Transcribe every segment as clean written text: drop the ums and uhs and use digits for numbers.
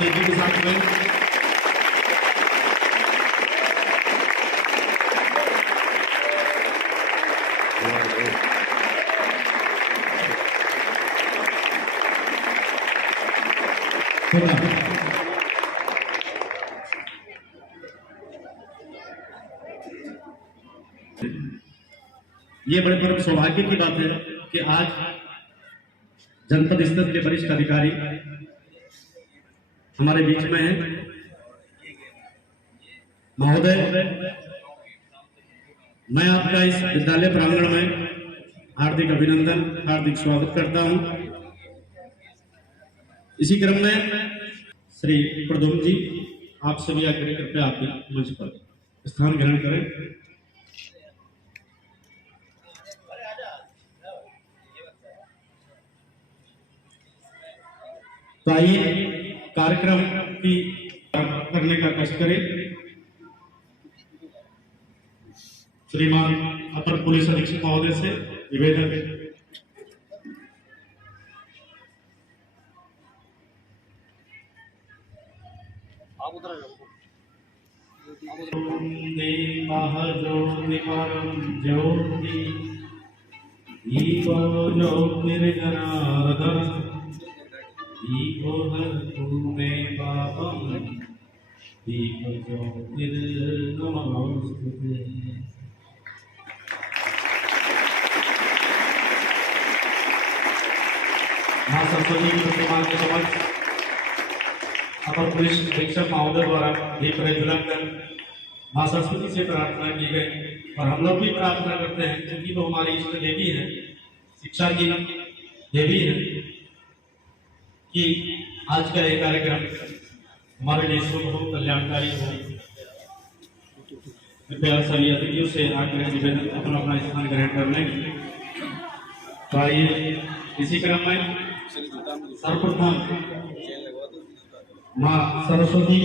तेजी के साथ में ये बड़े परम सौभाग्य की बात है कि आज जनपद स्तर के वरिष्ठ अधिकारी हमारे बीच में हैं। महोदय, मैं आपका इस विद्यालय प्रांगण में हार्दिक अभिनंदन, हार्दिक स्वागत करता हूं। इसी क्रम में श्री प्रदुम जी, आप सभी आकर कृपया आप मंच पर स्थान ग्रहण करें। तो आइए कार्यक्रम की करने का कष्ट करें। श्रीमान अपर पुलिस अधीक्षक महोदय से निवेदन है। दीपो हरतुमे पापम दीपो ज्योतिर्नमोस्तुते। मां सरस्वती की प्रतिमा के समक्ष अपर पुलिस अधीक्षक महोदय द्वारा दीप प्रज्वलन कर मां सरस्वती से प्रार्थना की गई और हम लोग भी प्रार्थना करते हैं क्योंकि वो हमारी इष्ट देवी है, शिक्षा की देवी है, कि आज का ये कार्यक्रम हमारे लिए शुभ हो, कल्याणकारी हो। कृपया सभी अतिथियों से आग्रह निवेदन अपना अपना स्थान ग्रहण कर लें। तो आइए इसी क्रम में सर्वप्रथम माँ सरस्वती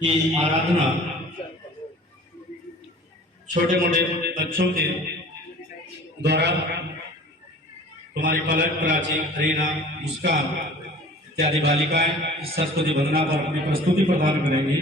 की आराधना छोटे मोटे बच्चों के द्वारा तुम्हारी पलक, प्राची, रीना, मुस्कान इत्यादि बालिकाएं इस सरस्वती वंदना पर अपनी प्रस्तुति प्रदान करेंगी।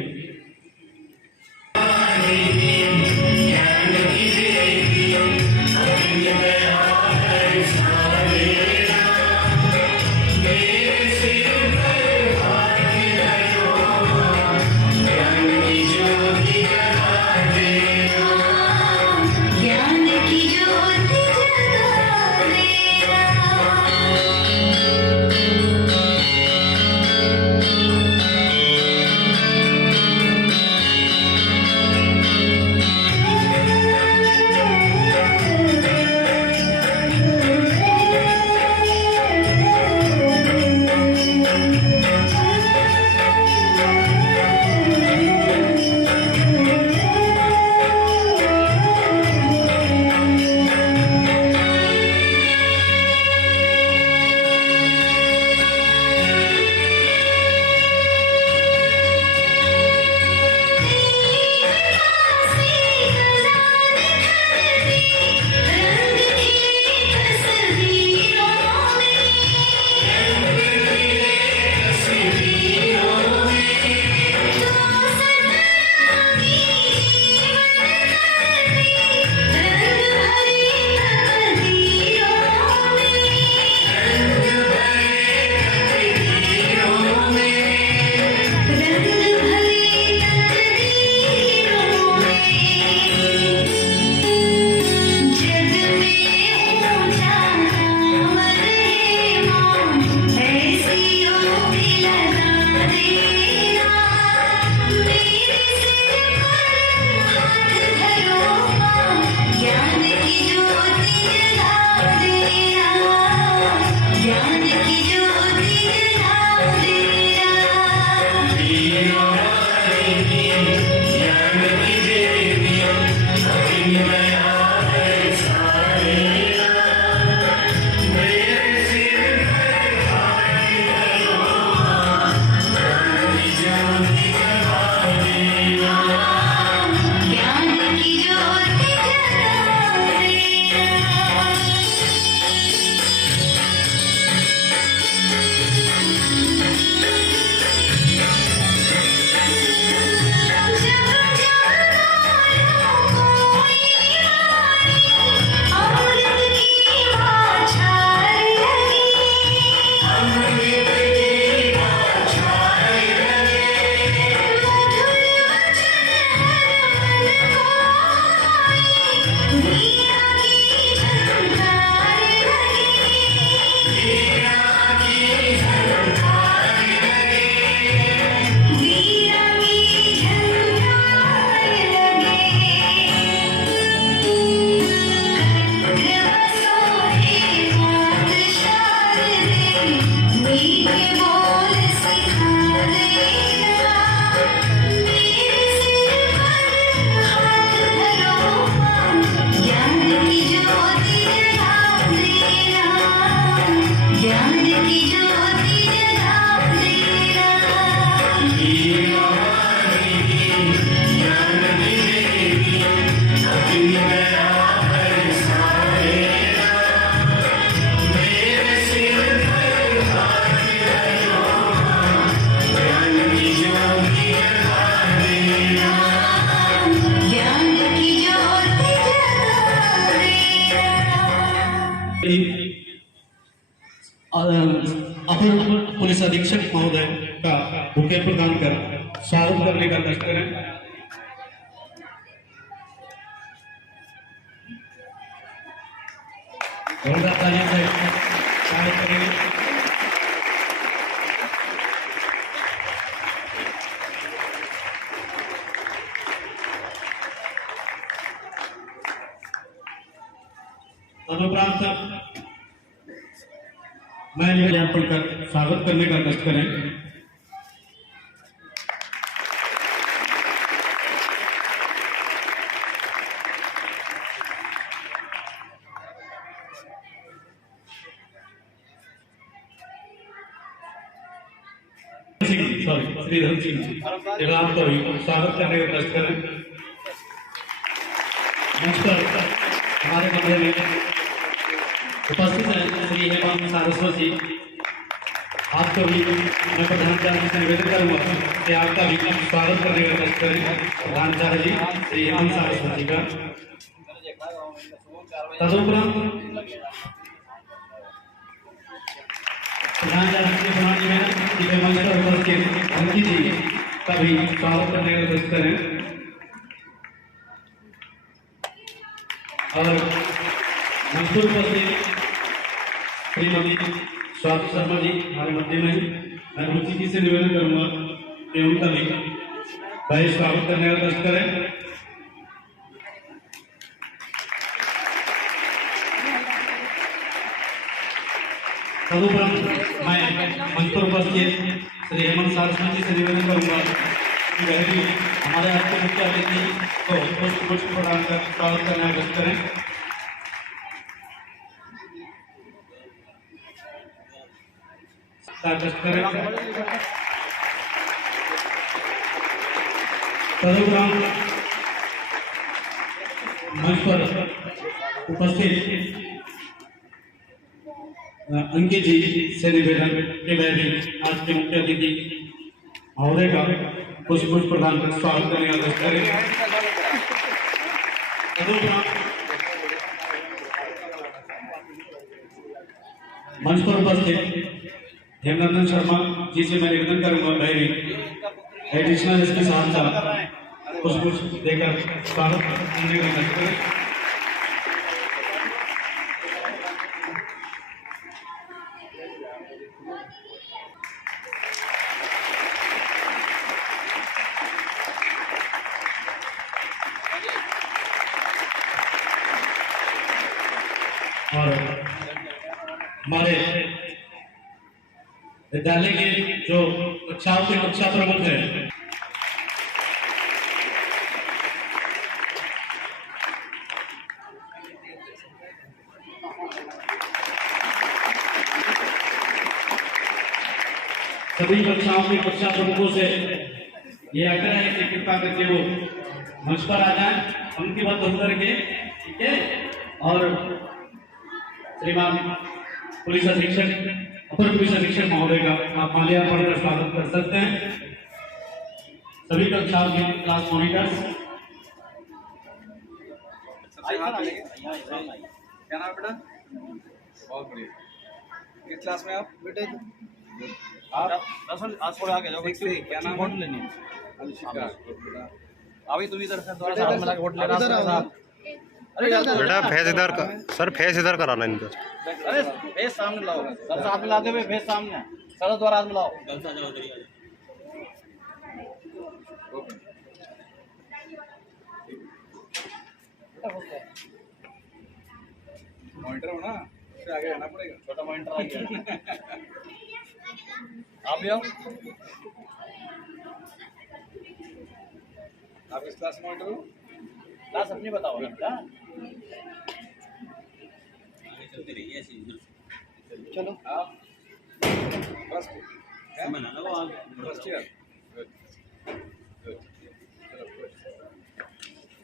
की अपर पुलिस अधीक्षक महोदय का बुके प्रदान कर स्वागत करने का कष्ट करें। जोरदार तालियों से स्वागत करेंगे। तदुपरांत मैं ज्ञापन कर स्वागत करने का कष्ट करें। श्रीधर सिंह आपका भी स्वागत करने का कष्ट करें। हमारे कमरे में उपस्थित है श्री हेमंत सारस्वती, आपको भी मैं प्रधानाचार्य से निवेदन करूंगा कि आपका भी स्वागत करने का कष्ट करें। प्रधानाचार्य जी श्री हेमंत सारस्वती का। तदुपरांत प्रधानाचार्य से उपस्थित अंकित जी का भी स्वागत करने का कष्ट करें। और मंच पर उपस्थित श्रीमती स्वाति शर्मा जी हमारे मध्य में, मैं रुचि जी से निवेदन करूंगा कि उनका भी भाई स्वागत करने का कष्ट करें। तदुपरांत मैं मंच पर उपस्थित श्री हेमंत सारस्वती जी से निवेदन करूंगा कि वह भी हमारे आज के मुख्य अतिथि को पुष्प प्रदान कर स्वागत करने का कष्ट करें। तदुपरांत मंच पर उपस्थित अंकित जी से निवेदन के वह भी आज के मुख्य अतिथि महोदय का पुष्प प्रदान कर स्वागत करने का कष्ट करें। तदुपरांत मंच पर उपस्थित हेमनंदन शर्मा जी से मैं निवेदन करूंगा वह भी एडिशनल एसपी साहब का पुष्प देकर स्वागत करने का कष्ट करें। और हमारे विद्यालय के जो कक्षाओं के कक्षा प्रमुख हैं सभी कक्षाओं के कक्षा प्रमुखों से ये आग्रह है कि कृपा करके वो मंच पर आ जाए, उनकी बात बंद करके, ठीक है। और श्रीमान पुलिस अधीक्षक अपर पुलिस अधीक्षक महोदय का आप माल्यार्पण कर स्वागत कर सकते हैं। सभी कक्षाओं के क्लास मॉनिटर्स क्या नाम है बेटा? बहुत बढ़िया। किस क्लास में आप बेटे? आप आज थोड़ा आगे जाओ। क्या नाम? वोट लेनी है। अभी तुम इधर से थोड़ा सा मिला के वोट लेना साहब। बेटा फेस इधर का सर, फेस इधर कराना इनका। अरे फेस सामने लाओ, सर साथ मिलाते हुए फेस सामने, सर द्वारा हाथ मिलाओ। मॉनिटर हो ना, उससे आगे रहना पड़ेगा। छोटा मॉनिटर आ गया। आप भी आओ। आप इस क्लास मॉनिटर हो? क्लास अपनी बताओ ना बेटा। चलो आप फर्स्ट फर्स्ट ईयर।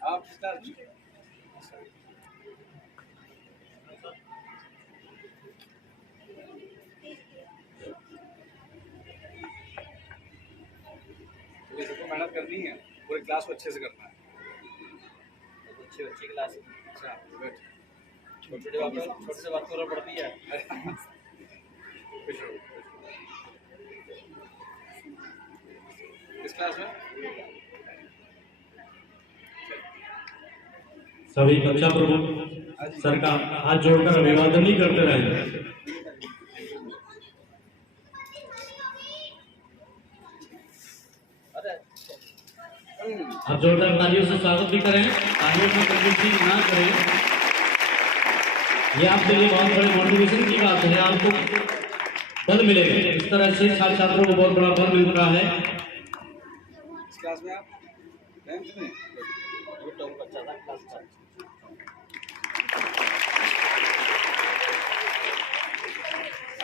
आप स्टार्ट। सबको मेहनत करनी है, पूरे क्लास को अच्छे से करना है। अच्छी क्लास। अच्छा बैठ। छोटे से बात करना पड़ती है। किस क्लास में? सभी कक्षा प्रमुख सर का हाथ जोड़कर अभिवादन नहीं करते रहे। आप जोरदार तालियों से स्वागत भी करें, तालियों में कंजूसी ना करें। ये आपके लिए बहुत बड़े मोटिवेशन की बात है, आपको बल मिलेगा। इस तरह से छात्रों को बहुत बड़ा बल मिल रहा है। इस क्लास में आप 10th में टॉप बच्चा था क्लास का।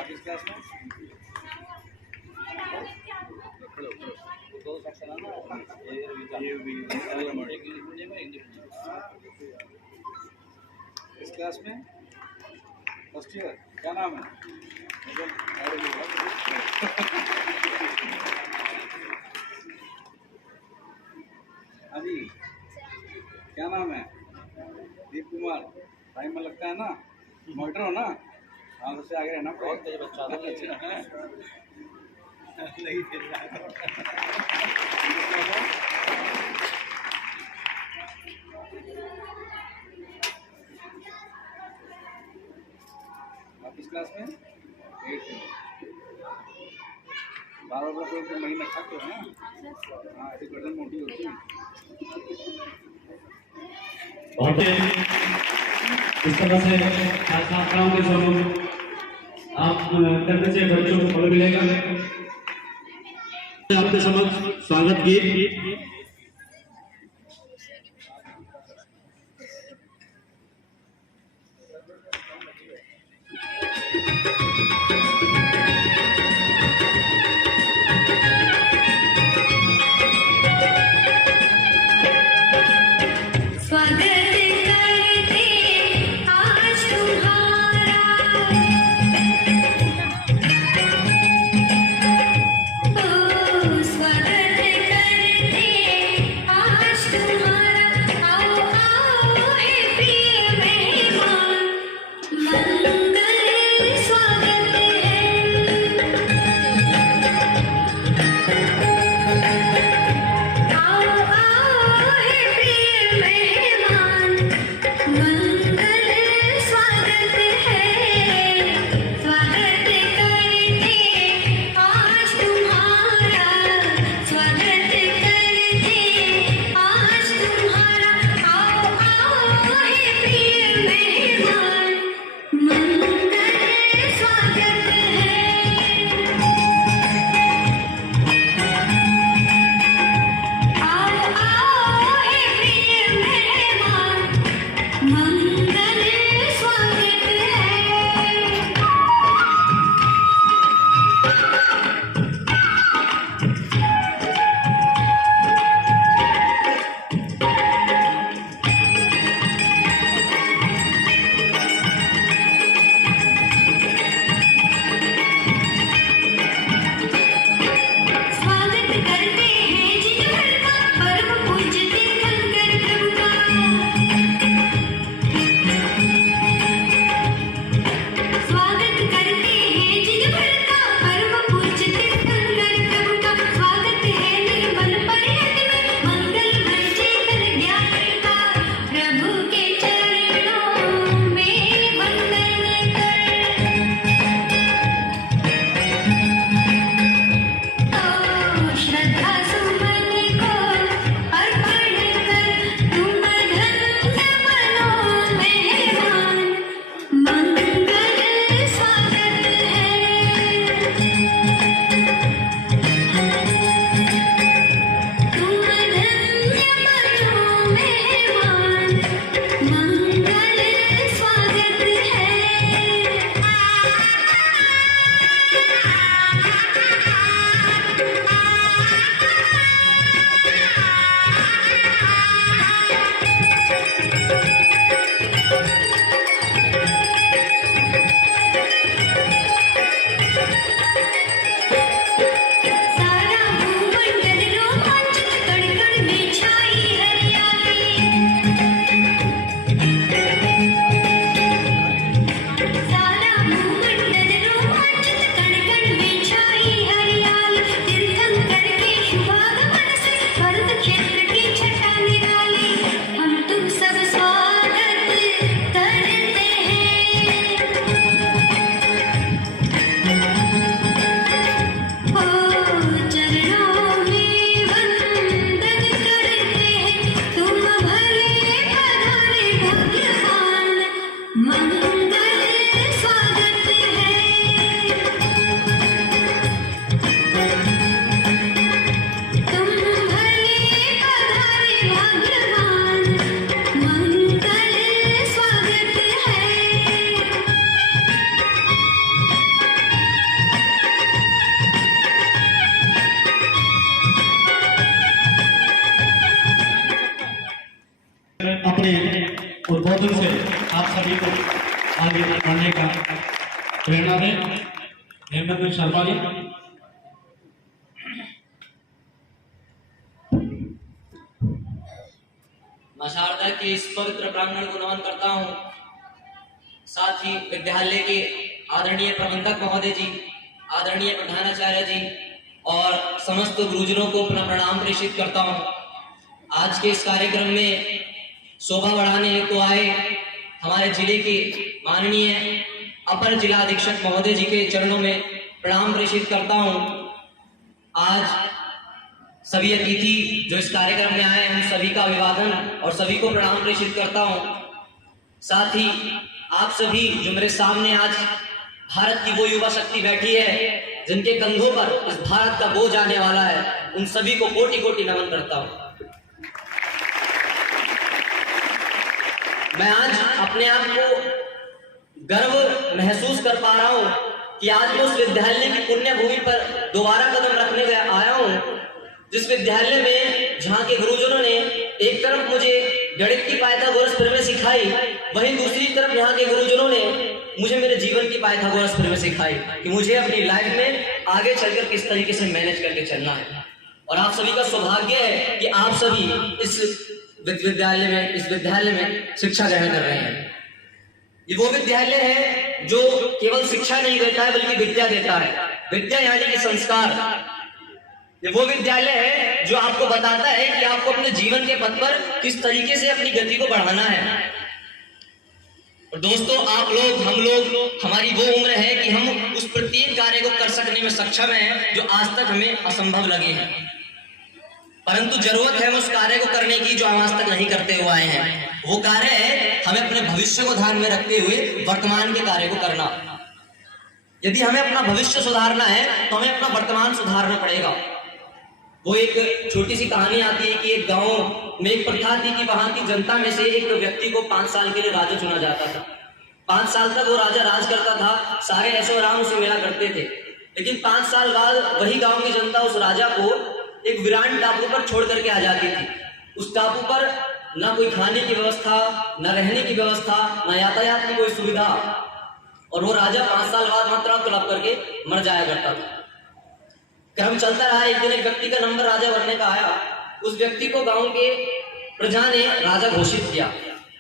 आप इस क्लास में दो सेक्शन है ना, ये भी इस क्लास में फर्स्ट ईयर क्या नाम है? अभी क्या नाम है? दीप कुमार। टाइम में लगता है ना, मॉनिटर हो ना, हाँ उससे आगे रहना। बहुत तेज बच्चा था। नहीं फिर आप इस क्लास में 8th में 12 कोई महीना खाते हो ना। हाँ ऐसी गर्दन मोटी होती है। बहुत इस तरह से छात्राओं के समूह आप करने से बच्चों को फल मिलेगा। आपके समक्ष स्वागत गीत। स्वागत करते मंगल स्वागत है, तुम भले पधारे भाग्यवान, मंगल स्वागत है। अपने उद्बोधन से आप सभी को आगे बढ़ने का प्रेरणा दें। हेमंत शर्मा जी। मां शारदा के इस पवित्र प्रांगण को नमन करता हूँ। साथ ही विद्यालय के आदरणीय प्रबंधक महोदय जी, आदरणीय प्रधानाचार्य जी और समस्त गुरुजनों को अपना प्रणाम प्रेषित करता हूँ। आज के इस कार्यक्रम में शोभा बढ़ाने हेतु आए हमारे जिले के माननीय अपर जिला अधीक्षक महोदय जी के चरणों में प्रणाम प्रेषित करता हूँ। आज सभी अतिथि जो इस कार्यक्रम में आए उन सभी का अभिवादन और सभी को प्रणाम प्रेषित करता हूँ। साथ ही आप सभी जो मेरे सामने आज भारत की वो युवा शक्ति बैठी है जिनके कंधों पर इस भारत का बोझ आने वाला है, उन सभी को कोटि कोटि नमन करता हूँ। मैं आज अपने आप को गर्व महसूस कर पा रहा हूँ कि आज मैं उस विद्यालय की पुण्य भूमि पर दोबारा कदम रखने आया हूँ, जिस विद्यालय में जहाँ के गुरुजनों ने एक तरफ मुझे गणित की पाइथागोरस प्रमेय सिखाई, वहीं दूसरी तरफ यहाँ के गुरुजनों ने मुझे मेरे जीवन की पाइथागोरस प्रमेय सिखाई कि मुझे अपनी लाइफ में आगे चलकर किस तरीके से मैनेज करके चलना है। और आप सभी का सौभाग्य है कि आप सभी इस विद्यालय में शिक्षा ग्रहण कर रहे हैं। ये वो विद्यालय है जो केवल शिक्षा नहीं देता है बल्कि विद्या देता है। विद्या यानी कि संस्कार। ये वो विद्यालय है जो आपको बताता है कि आपको अपने जीवन के पथ पर किस तरीके से अपनी गति को बढ़ाना है। और दोस्तों, आप लोग, हम लोग, हमारी वो उम्र है कि हम उस प्रत्येक कार्य को कर सकने में सक्षम हैं जो आज तक हमें असंभव लगे हैं, परंतु जरूरत है उस कार्य को करने की जो हम आज तक नहीं करते हुए आए हैं। वो कार्य है हमें अपने भविष्य को ध्यान में रखते हुए वर्तमान के कार्य को करना। यदि हमें अपना भविष्य सुधारना है तो हमें अपना वर्तमान सुधारना पड़ेगा। वो एक छोटी सी कहानी आती है कि एक गांव में एक प्रथा थी कि वहां की जनता में से एक व्यक्ति को 5 साल के लिए राजा चुना जाता था। 5 साल तक वो राजा राज करता था, सारे ऐशो आराम उसे मिला करते थे। लेकिन 5 साल बाद वही गांव की जनता उस राजा को एक वीरान टापू पर छोड़ करके आ जाती थी। उस टापू पर ना कोई खाने की व्यवस्था, ना रहने की व्यवस्था, ना यातायात की कोई सुविधा, और वो राजा 5 साल बाद मात्रा तलब करके मर जाया करता था। क्रम चलता रहा। एक दिन एक व्यक्ति का नंबर राजा बनने का आया। उस व्यक्ति को गांव के प्रजा ने राजा घोषित किया।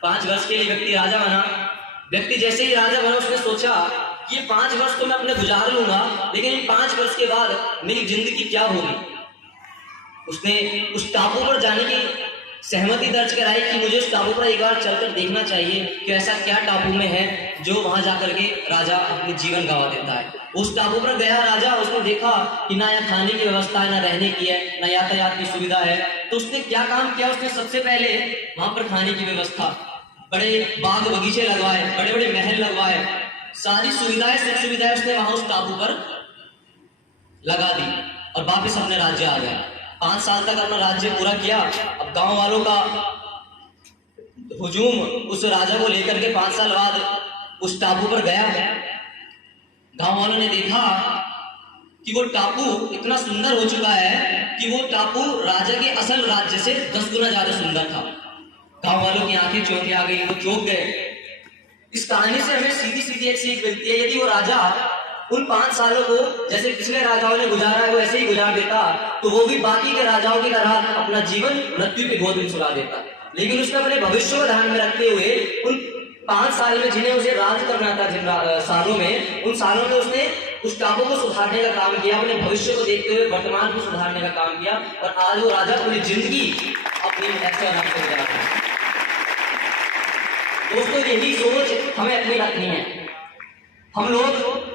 5 वर्ष के लिए व्यक्ति राजा बना। व्यक्ति जैसे ही राजा बना उसने सोचा कि ये 5 वर्ष तो मैं अपने गुजार लूंगा, लेकिन इन 5 वर्ष के बाद मेरी जिंदगी क्या होगी। उसने उस टापू पर जाने की सहमति दर्ज कराई कि मुझे उस टापू पर एक बार चलकर देखना चाहिए कि ऐसा क्या टापू में है जो वहां जाकर के राजा अपने जीवन गंवा देता है। उस टापू पर गया राजा, उसने देखा कि ना यहाँ खाने की व्यवस्था है, ना रहने की है, ना यातायात की सुविधा है। तो उसने क्या काम किया, उसने सबसे पहले वहां पर खाने की व्यवस्था, बड़े बाग बगीचे लगवाए, बड़े बड़े महल लगवाए, सारी सुविधाएं, सुख सुविधाएं उसने वहां उस टापू पर लगा दी और वापिस अपने राज्य आ गया। 5 साल तक अपना राज्य पूरा किया। अब गांव वालों का हुजूम उस राजा को लेकर के 5 साल बाद उस टापू पर गया। गांव वालों ने देखा कि वो टापू इतना सुंदर हो चुका है कि वो टापू राजा के असल राज्य से 10 गुना ज्यादा सुंदर था। गांव वालों की आंखें चौंक आ गई, वो चौंक गए। इस कहानी से हमें सीधी सीधी एक सीख मिलती है, यदि वो राजा उन 5 सालों को जैसे पिछले राजाओं ने गुजारा है वो ऐसे ही गुजार देता तो वो भी बाकी के राजाओं की तरह अपना जीवन मृत्यु के गोद में सुला देता। लेकिन उसने अपने भविष्य को ध्यान में रखते हुए उन 5 साल में जिन्हें उसे राज करना था, जिन सालों में, उन सालों में उसने उस टापू को सुधारने का काम किया, अपने भविष्य को देखते हुए वर्तमान को सुधारने का काम किया, और आज वो राजा पूरी जिंदगी अपनी ऐसे आराम से गुजारता है। दोस्तों, यही सोच हमें अपनी रखनी है। हम लोग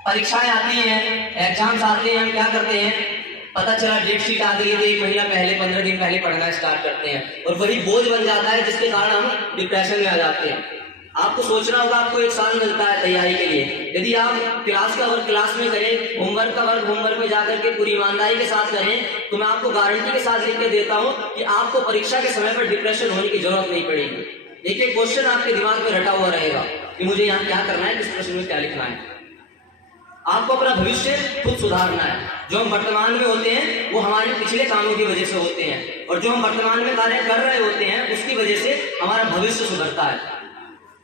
परीक्षाएं आती हैं, एग्जाम्स आते हैं, हम क्या करते हैं, पता चला डेट शीट आ गई है, 1 महीना पहले, 15 दिन पहले पढ़ना स्टार्ट करते हैं और वही बोझ बन जाता है जिसके कारण हम डिप्रेशन में आ जाते हैं। आपको सोचना होगा, आपको 1 साल मिलता है तैयारी के लिए। यदि आप क्लास का वर्क क्लास में करें, होमवर्क का वर्क होमवर्क में जाकर के पूरी ईमानदारी के साथ करें, तो मैं आपको गारंटी के साथ लिख के देता हूं कि आपको परीक्षा के समय पर डिप्रेशन होने की जरूरत नहीं पड़ेगी। एक एक क्वेश्चन आपके दिमाग में रटा हुआ रहेगा कि मुझे यहाँ क्या करना है, किस प्रश्न में क्या लिखना है। आपको अपना भविष्य खुद सुधारना है। जो हम वर्तमान में होते हैं वो हमारे पिछले कामों की वजह से होते हैं, और जो हम वर्तमान में कार्य कर रहे होते हैं उसकी वजह से हमारा भविष्य सुधरता है।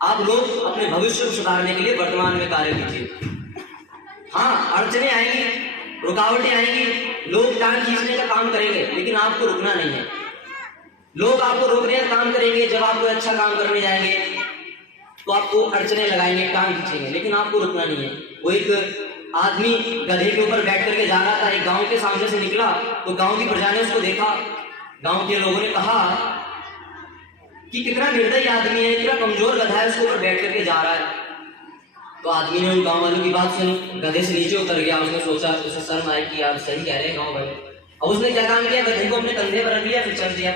आप लोग अपने भविष्य को सुधारने के लिए वर्तमान में कार्य कीजिए। हाँ, अड़चने आएंगी, रुकावटें आएंगी, लोग टांग खींचने का काम करेंगे, लेकिन आपको रुकना नहीं है। लोग आपको रोकने का काम करेंगे, जब आप कोई अच्छा काम करने जाएंगे तो आपको अड़चने लगाएंगे, टांग खींचेंगे, लेकिन आपको रुकना नहीं है। वो एक आदमी गधे के ऊपर बैठ करके जा रहा था, एक गांव के सामने से निकला तो गांव की प्रजा ने उसको देखा। गांव के लोगों ने कहा कि कितना निर्दयी आदमी है, कितना कमजोर गधा है, उसके ऊपर बैठ करके जा रहा है। तो आदमी ने उन गांव वालों की बात सुनी, गधे से नीचे उतर गया। उसने सोचा, उसे शर्म आई कि यार सही कह रहे हैं गांव वाले। अब उसने क्या काम किया, गधे को अपने कंधे पर रख लिया, फिर चल दिया।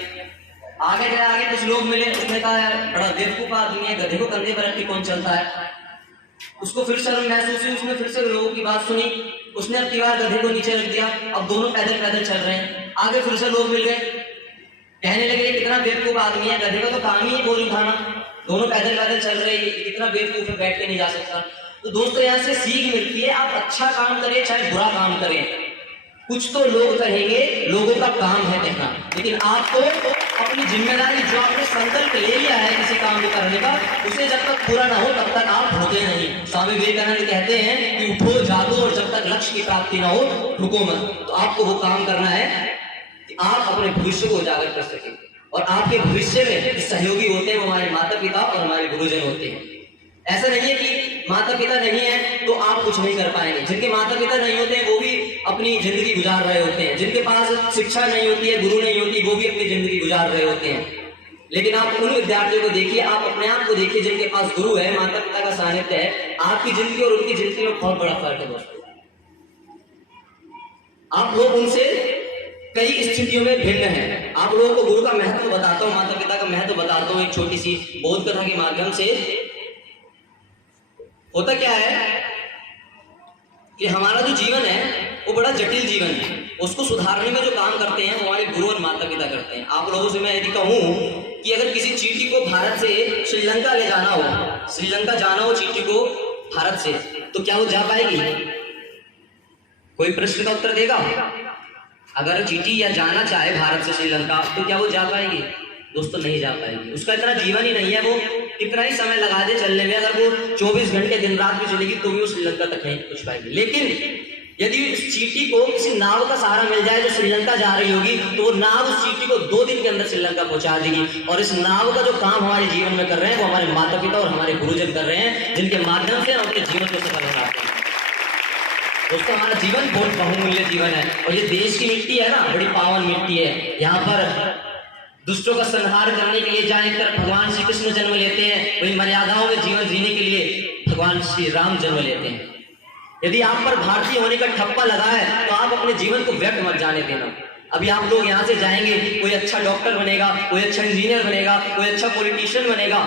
आगे गया, आगे कुछ लोग मिले, उसने कहा यार बड़ा बेवकूफ आदमी है, गधे को कंधे पर रख के कौन चलता है। उसको फिर शर्म महसूस हुई, उसने फिर से लोगों की बात सुनी, उसने अब की बार गधे को नीचे रख दिया। अब दोनों पैदल पैदल चल रहे हैं। आगे फिर से लोग मिल गए, कहने लगे कितना बेवकूफ आदमी है, गधे का तो काम ही है बोझ उठाना, दोनों पैदल पैदल चल रहे हैं, कितना बेवकूफ है, बैठ के नहीं जा सकता। तो दोस्तों यहाँ से सीख मिलती है, आप अच्छा काम करें चाहे बुरा काम करें, कुछ तो लोग कहेंगे, लोगों का काम है कहना, लेकिन आपको अपनी जिम्मेदारी जो आपने संकल्प ले लिया है किसी काम को करने का, उसे जब तक पूरा ना हो तब तक आप रुके नहीं। स्वामी विवेकानंद कहते हैं कि उठो जागो और जब तक लक्ष्य की प्राप्ति ना हो रुको मत। तो आपको वो काम करना है कि आप अपने भविष्य को उजागर कर सके, और आपके भविष्य में सहयोगी होते हैं वो हमारे माता पिता और हमारे गुरुजन होते हैं। ऐसा नहीं है कि माता पिता नहीं है तो आप कुछ नहीं कर पाएंगे। जिनके माता पिता नहीं होते हैं वो भी अपनी जिंदगी गुजार रहे होते हैं, जिनके पास शिक्षा नहीं होती है, गुरु नहीं होती, वो भी अपनी जिंदगी गुजार रहे होते हैं। लेकिन आप उन विद्यार्थियों को देखिए, आप अपने आप को देखिए जिनके पास गुरु है, माता पिता का सानिध्य है। आपकी जिंदगी और उनकी जिंदगी में बहुत बड़ा फर्क है दोस्तों। आप लोग उनसे कई स्थितियों में भिन्न हैं। आप लोगों को गुरु का महत्व बताता हूँ, माता पिता का महत्व बताता हूँ एक छोटी सी बोध कथा के माध्यम से। होता क्या है कि हमारा जो जीवन है वो बड़ा जटिल जीवन है, उसको सुधारने में जो काम करते हैं वो हमारे गुरु और माता पिता करते हैं। आप लोगों से मैं यदि कहूं कि अगर किसी चींटी को भारत से श्रीलंका ले जाना हो, श्रीलंका जाना हो चींटी को भारत से, तो क्या वो जा पाएगी? कोई प्रश्न का उत्तर देगा? अगर चींटी या जाना चाहे भारत से श्रीलंका तो क्या वो जा पाएगी? दोस्तों नहीं जा पाएगी। उसका इतना जीवन ही नहीं है, वो कितना ही समय लगा दे चलने में, अगर वो 24 घंटे दिन रात भी चलेगी तो भी वो श्रीलंका तक नहीं पहुंच पाएगी। लेकिन यदि उस चींटी को किसी नाव का सहारा मिल जाए जो श्रीलंका जा रही होगी, तो वो नाव उस चींटी को 2 दिन के अंदर श्रीलंका पहुंचा देगी। और इस नाव का जो काम हमारे जीवन में कर रहे हैं वो हमारे माता पिता और हमारे गुरुजन कर रहे हैं, जिनके माध्यम से हम अपने जीवन को सफल बनाते हैं। दोस्तों हमारा जीवन बहुत बहुमूल्य जीवन है, और ये देश की मिट्टी है ना, बड़ी पावन मिट्टी है। यहाँ पर दुष्टों का संहार करने के लिए जहाँ एक तरफ भगवान श्री कृष्ण जन्म लेते हैं, वही मर्यादाओं में जीवन जीने के लिए भगवान श्री राम जन्म लेते हैं। यदि आप पर भारतीय होने का ठप्पा लगा है तो आप अपने जीवन को व्यर्थ मत जाने देना। अभी आप लोग यहाँ से जाएंगे, कोई अच्छा डॉक्टर बनेगा, कोई अच्छा इंजीनियर बनेगा, कोई अच्छा पॉलिटिशियन बनेगा,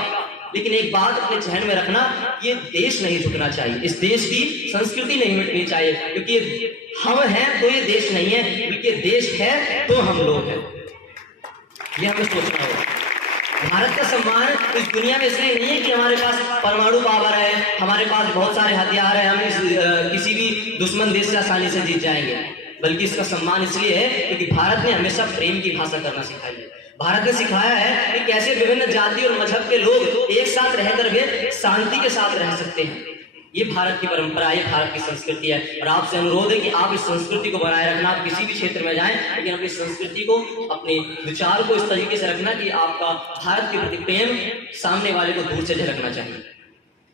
लेकिन एक बात अपने जहन में रखना, ये देश नहीं झुकना चाहिए, इस देश की संस्कृति नहीं मिटनी चाहिए, क्योंकि हम हैं तो ये देश नहीं है, क्योंकि देश है तो हम लोग हैं। ये हमें सोचना होगा। भारत का सम्मान इस दुनिया में इसलिए नहीं है कि हमारे पास परमाणु पावर है, हमारे पास बहुत सारे हथियार है, हम किसी भी दुश्मन देश से आसानी से जीत जाएंगे, बल्कि इसका सम्मान इसलिए है क्योंकि भारत ने हमेशा प्रेम की भाषा करना सिखाई है। भारत ने सिखाया है कि कैसे विभिन्न जाति और मजहब के लोग एक साथ रहकर भी शांति के साथ रह सकते हैं। ये भारत की परंपरा है, भारत की संस्कृति है, और आपसे अनुरोध है कि आप इस संस्कृति को बनाए रखना। आप किसी भी क्षेत्र में जाएं, लेकिन अपनी संस्कृति को, अपने विचार को इस तरीके से रखना कि आपका भारत के प्रति प्रेम सामने वाले को दूर से झलकना चाहिए।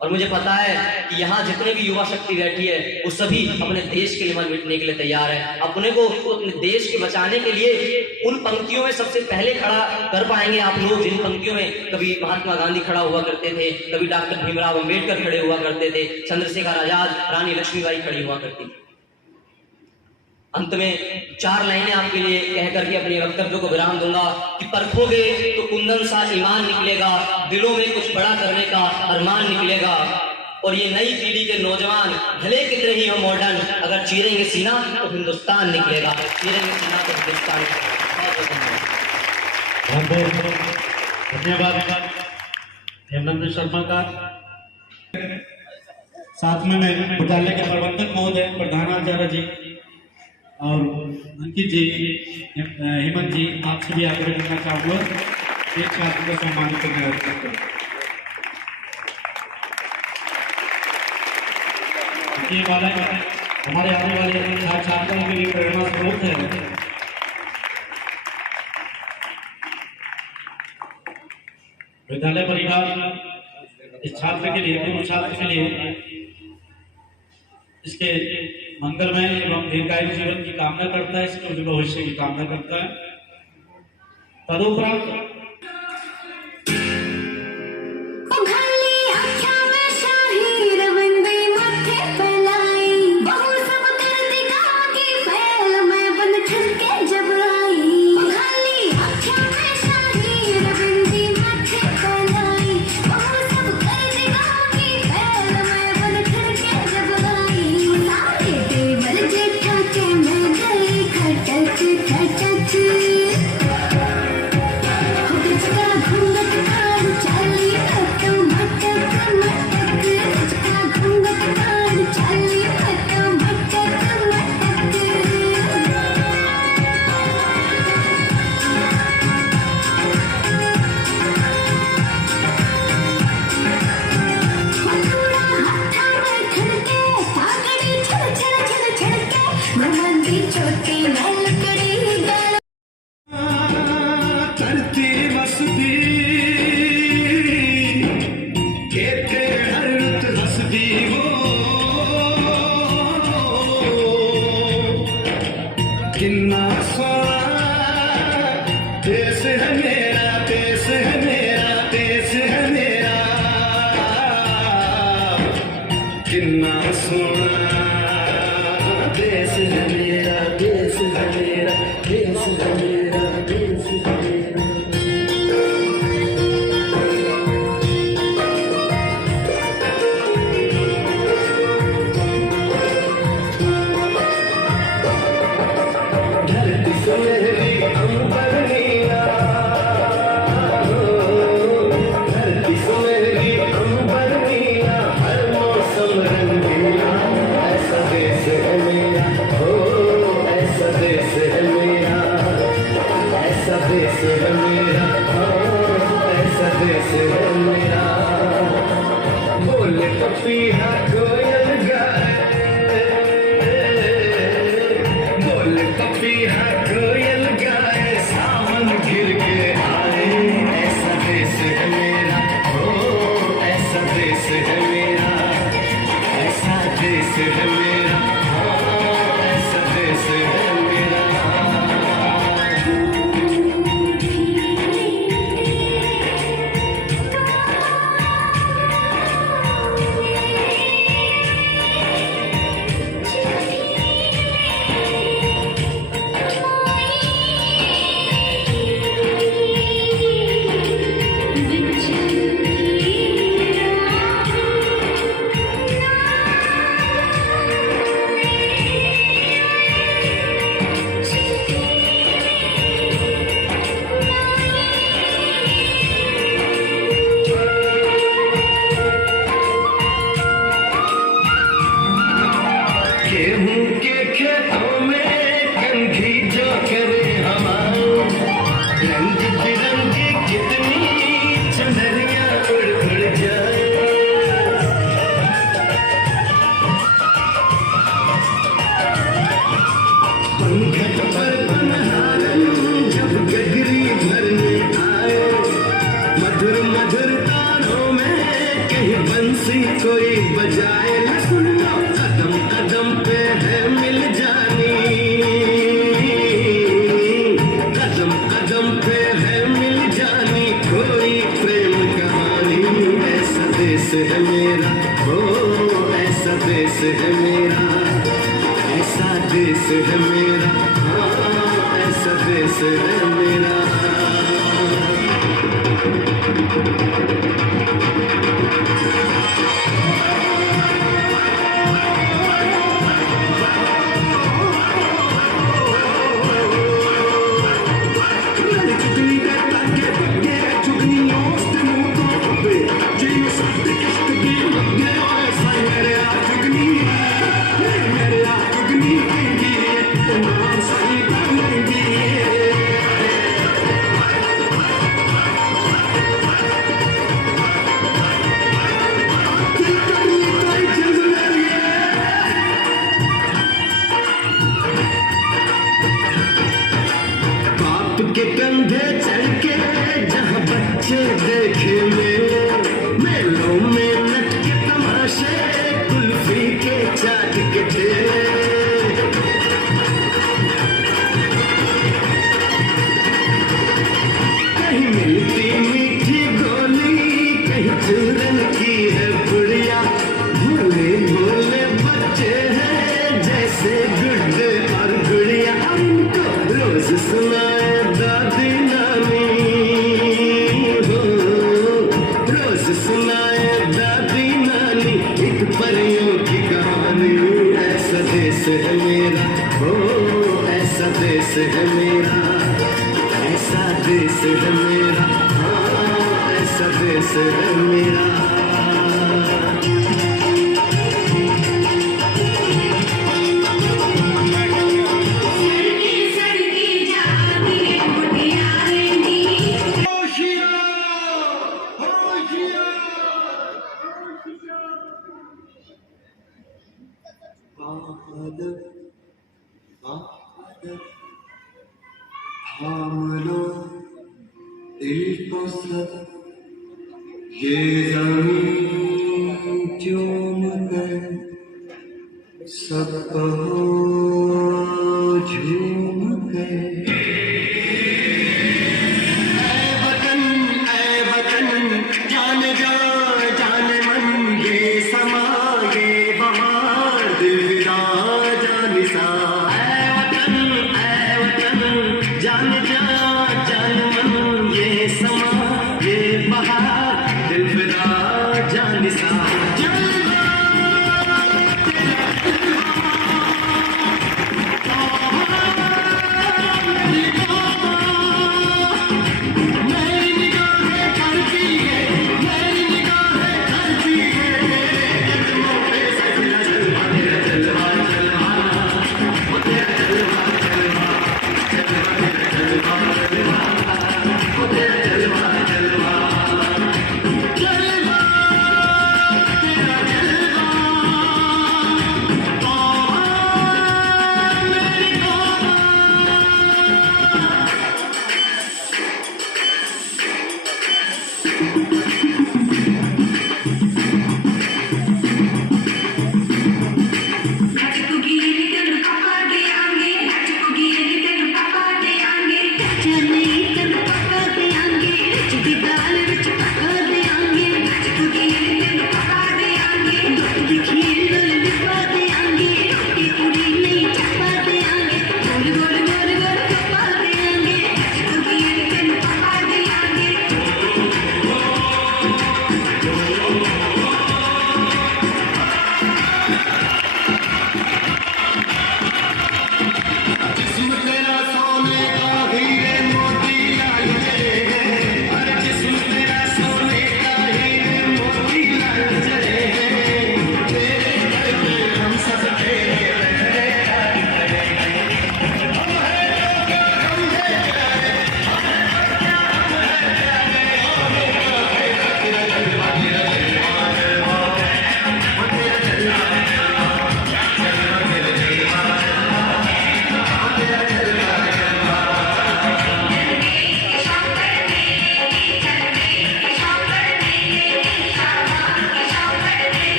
और मुझे पता है कि यहाँ जितने भी युवा शक्ति बैठी है वो सभी अपने देश के लिए मर मिटने के लिए तैयार है। अपने को अपने देश के बचाने के लिए उन पंक्तियों में सबसे पहले खड़ा कर पाएंगे आप लोग, जिन पंक्तियों में कभी महात्मा गांधी खड़ा हुआ करते थे, कभी डॉक्टर भीमराव अंबेडकर खड़े हुआ करते थे, चंद्रशेखर आजाद, रानी लक्ष्मीबाई खड़ी हुआ करती थी। अंत में 4 लाइनें आपके लिए कह करके अपने वक्तव्य को विराम दूंगा कि परखोगे तो कुंदन सा ईमान निकलेगा, दिलों में कुछ बड़ा करने का अरमान निकलेगा। और ये नई पीढ़ी के नौजवान भले कितने ही हो मॉडर्न, अगर चीरेंगे सीना तो हिंदुस्तान निकलेगा, चीरेंगे सीना तो हिंदुस्तान निकलेगा। बहुत बहुत धन्यवाद हेमंत शर्मा का। साथ में मैं विद्यालय के प्रबंधक महोदय, प्रधानाचार्य जी और अंकित जी, हेमंत जी, आपसे भी आग्रह करना चाहूँगा एक छात्र को सम्मानित करने का। ये वाला हमारे आने वाले छात्रों के लिए प्रेरणा स्रोत है। विद्यालय परिवार इस छात्र के लिए, पूर्व छात्र के लिए इसके मंगलमय एवं दीर्घायु जीवन की कामना करता है, इसके उज्ज्वल भविष्य की कामना करता है। तदुपरांत किन्ना सोना देश है मेरा, देश है मेरा, देश है मेरा, किन्ना सोना देश है मेरा, देश है मेरा, देश है मेरा, देश है मेरा। बोले पपीहा कोयल गाए, बोले पपीहा कोयल गाए, सावन गिर के आए, ऐसा देश है मेरा, ओ ऐसा देश है मेरा, ऐसा देश है मेरा, ऐसा देश है मेरा। गेहूं के खेतों में कंघी जो करे हमारे, रंग बिरंगी कितनी चुनरिया उड़ उड़ जाए, पंखत पर बनहारन जब गगरी भरने आए, मधुर मधुर तानों में कहीं बंसी कोई बजाए, सुन लो कदम कदम पे है मिल जानी, कदम कदम पे है मिल जानी कोई प्रेम कहानी, ऐसा देश है मेरा, ओ ऐसा देश है मेरा, ऐसा देश है मेरा, हाँ ऐसा देश है मेरा। के कंधे चढ़ के जहाँ बच्चे देखे मेलों में नट के तमाशे, कुल्फी के चाट के ठेले। कहीं मिलती मीठी गोली, कहीं चूरन की है पुड़िया। भोले भोले बच्चे हैं जैसे गुड्डे और गुड़िया। उनको रोज सुनाए दादी नानी हो, रोज सुनाए दादी नानी एक परियों की कहानी। ऐसा देश है मेरा, हो ऐसा देश है मेरा, ऐसा देश है मेरा, हाँ ऐसा देश है मेरा। थाम लो दिल को सब, ये ज़मीं चूम कर सब कहो झूम कर। ऐ वतन जान जा जान मन, ये समा ये बहार दिलदा जानिसा। ऐ वतन जान जा जान मन, ये समा ये बहार दिलदा जानिसा। जलवा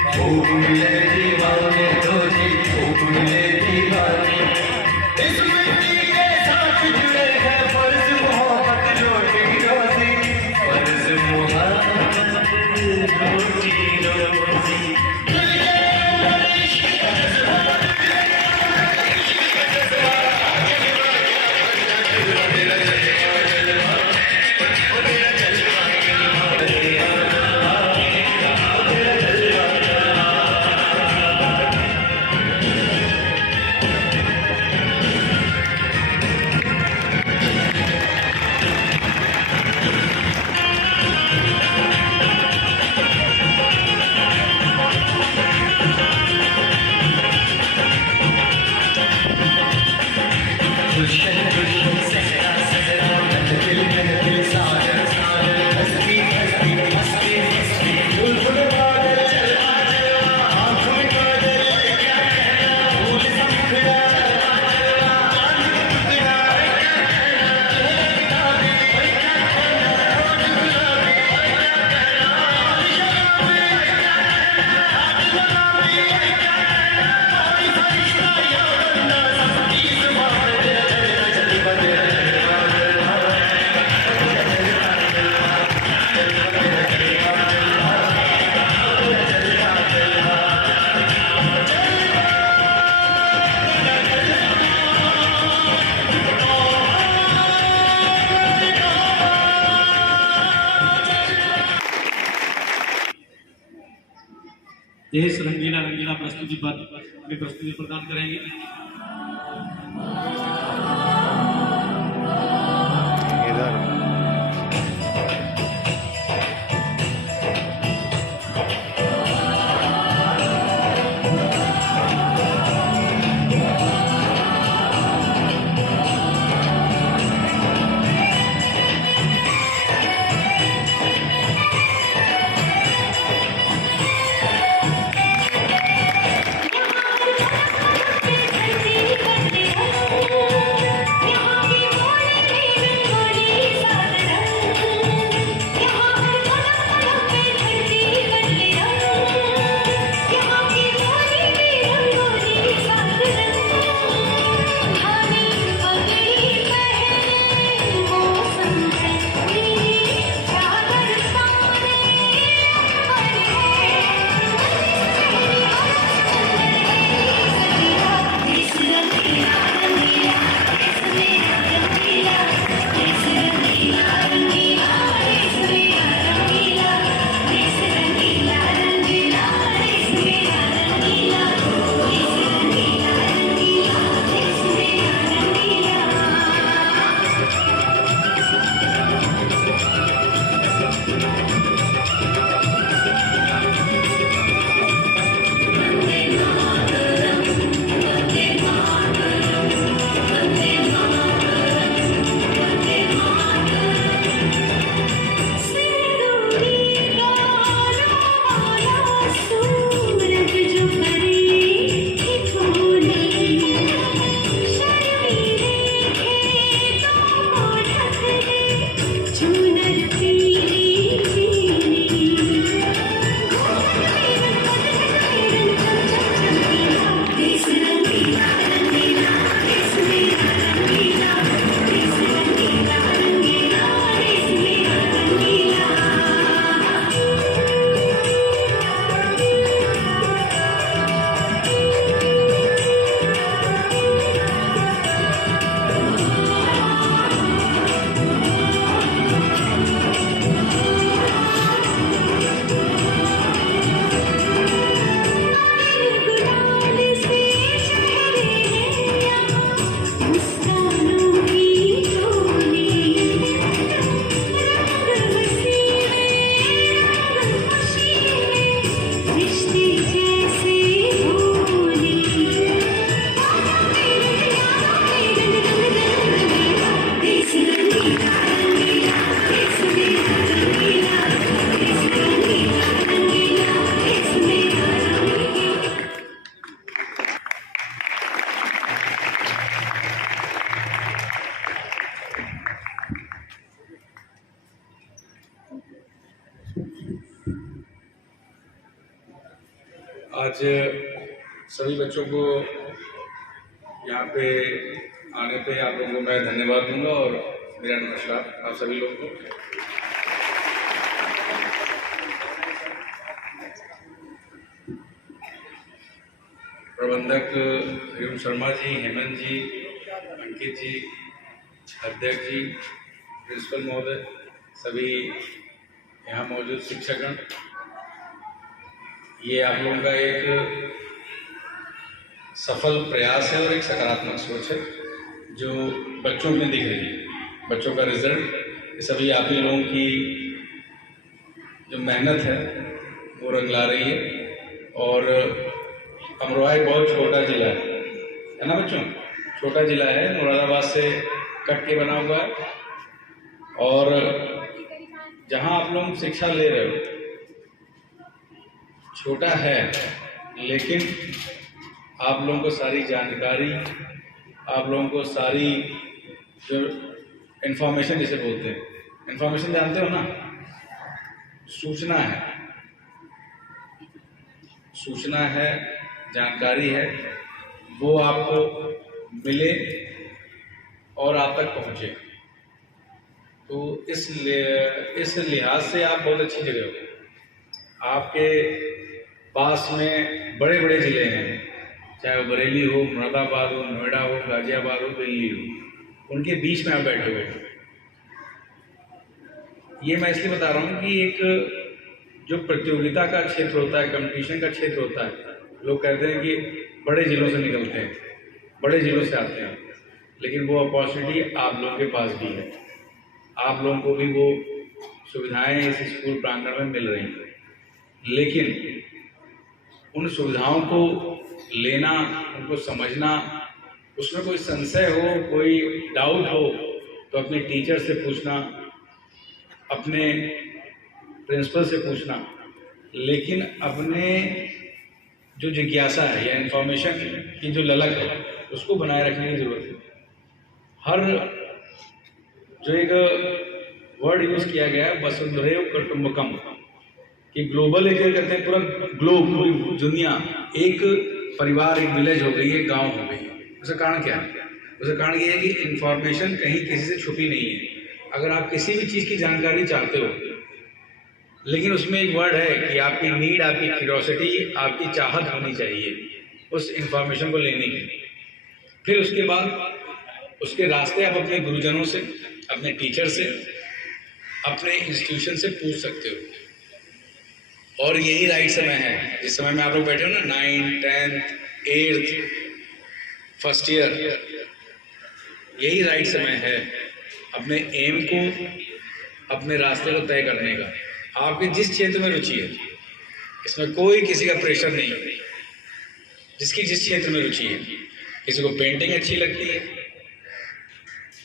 खूब मिले दीवाने दो जी, खूब मिले दीवाने। इस मिट्टी के साथ जुड़े हैं फर्ज मोहब्बत रोटी रोजी, फर्ज मोहब्बत रोटी रोजी। गुलशन गुलशन सहरा सहरा महफिल महफिल सागर सागर हंसती हंसती हंसती हंसती बुलबुल बादल चलवा चलवा आँखों में काजल क्या कहना फूल सा मुखड़ा चांद का टुकड़ा क्या कहना गुलाबी क्या कहना रोज गुलाबी क्या कहना शराबी क्या कहना आज गुलाबी क्या कहना कोई फरिश्ता या बंदा सबकी जुबान देश रंगीला रंगीला प्रस्तुति पर अपनी प्रस्तुति प्रदान करेंगे। इधर धरती करते हो आज सभी बच्चों को यहाँ पे आने पे आप लोगों को मैं धन्यवाद दूंगा और मेरा नमस्कार आप सभी लोगों को। प्रबंधक हरिओम शर्मा जी, हेमंत जी, अंकित जी, अध्यक्ष जी, प्रिंसिपल महोदय, सभी यहाँ मौजूद शिक्षकगण, ये आप लोगों का एक सफल प्रयास है और एक सकारात्मक सोच है जो बच्चों में दिख रही है। बच्चों का रिजल्ट सभी आप ही लोगों की जो मेहनत है वो रंग ला रही है। और अमरोहा एक बहुत छोटा जिला है ना बच्चों, छोटा जिला है, मुरादाबाद से कट के बना हुआ है। और जहाँ आप लोग शिक्षा ले रहे हो छोटा है, लेकिन आप लोगों को सारी जानकारी, आप लोगों को सारी जो इन्फॉर्मेशन जिसे बोलते हैं, इन्फॉर्मेशन जानते हो ना, सूचना है, सूचना है, जानकारी है, वो आपको मिले और आप तक पहुँचे। तो इस लिहाज से आप बहुत अच्छी जगह हो। आपके पास में बड़े बड़े ज़िले हैं, चाहे वो बरेली हो, मुरादाबाद हो, नोएडा हो, गाजियाबाद हो, दिल्ली हो, उनके बीच में आप बैठे हुए। ये मैं इसलिए बता रहा हूँ कि एक जो प्रतियोगिता का क्षेत्र होता है, कंपटीशन का क्षेत्र होता है, लोग कहते हैं कि बड़े ज़िलों से निकलते हैं, बड़े ज़िलों से आते हैं, लेकिन वो अपॉर्चुनिटी आप लोगों के पास भी है। आप लोगों को भी वो सुविधाएं इस स्कूल प्रांगण में मिल रही हैं, लेकिन उन सुविधाओं को लेना, उनको समझना, उसमें कोई संशय हो, कोई डाउट हो तो अपने टीचर से पूछना, अपने प्रिंसिपल से पूछना, लेकिन अपने जो जिज्ञासा है या इन्फॉर्मेशन की जो ललक है उसको बनाए रखने की ज़रूरत है। हर जो एक वर्ड यूज़ किया गया है वसुधैव कुटुंबकम, कि ग्लोबल एक कहते हैं, पूरा ग्लोब, पूरी दुनिया एक परिवार, एक विलेज हो गई, एक गांव हो गई। उसका कारण क्या है? उसका कारण ये है कि इन्फॉर्मेशन कहीं किसी से छुपी नहीं है। अगर आप किसी भी चीज़ की जानकारी चाहते हो, लेकिन उसमें एक वर्ड है कि आपकी नीड, आपकी क्यूरियोसिटी, आपकी चाहत होनी चाहिए उस इन्फॉर्मेशन को लेने की। फिर उसके बाद उसके रास्ते आप अपने गुरुजनों से, अपने टीचर से, अपने इंस्टीट्यूशन से पूछ सकते हो। और यही राइट समय है, जिस समय में आप लोग बैठे हो ना, 9th, 10th, 8th, first year, यही राइट समय है अपने एम को, अपने रास्ते को तय करने का। आपके जिस क्षेत्र में रुचि है, इसमें कोई किसी का प्रेशर नहीं है, जिसकी जिस क्षेत्र में रुचि है। किसी को पेंटिंग अच्छी लगती है,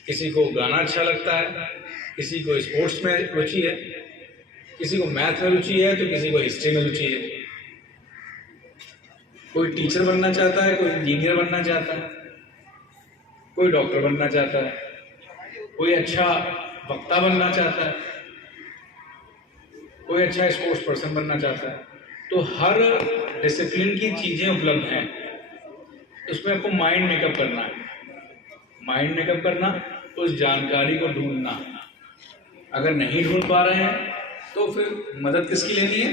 किसी को गाना अच्छा लगता है, किसी को स्पोर्ट्स में रुचि है, किसी को मैथ में रुचि है, तो किसी को हिस्ट्री में रुचि है। कोई टीचर बनना चाहता है, कोई इंजीनियर बनना चाहता है, कोई डॉक्टर बनना चाहता है, कोई अच्छा वक्ता बनना चाहता है, कोई अच्छा स्पोर्ट्स पर्सन बनना चाहता है। तो हर डिसिप्लिन की चीज़ें उपलब्ध हैं। उसमें आपको माइंड मेकअप करना है, माइंड मेकअप करना, उस जानकारी को ढूंढना। अगर नहीं ढूंढ पा रहे हैं तो फिर मदद किसकी लेनी है?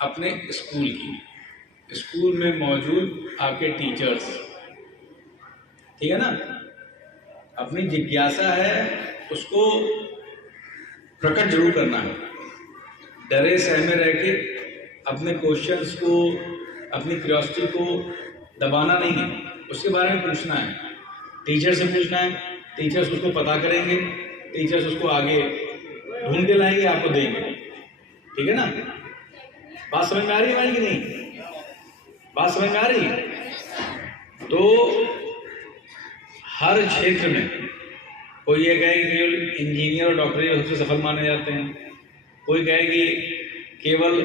अपने स्कूल की। स्कूल में मौजूद आपके टीचर्स, ठीक है ना। अपनी जिज्ञासा है उसको प्रकट जरूर करना है, डरे सहमे रह के अपने क्वेश्चंस को, अपनी क्यूरियोसिटी को दबाना नहीं है, उसके बारे में पूछना है, टीचर से पूछना है। टीचर्स उसको पता करेंगे, टीचर्स उसको आगे ढूंढ के लाएंगे, आपको देंगे, ठीक है ना। बात समझ में आ रही है हमारी कि नहीं? बात समझ में आ रही है? तो हर क्षेत्र में कोई ये कहे कि इंजीनियर और डॉक्टर सबसे सफल माने जाते हैं, कोई कहे कि केवल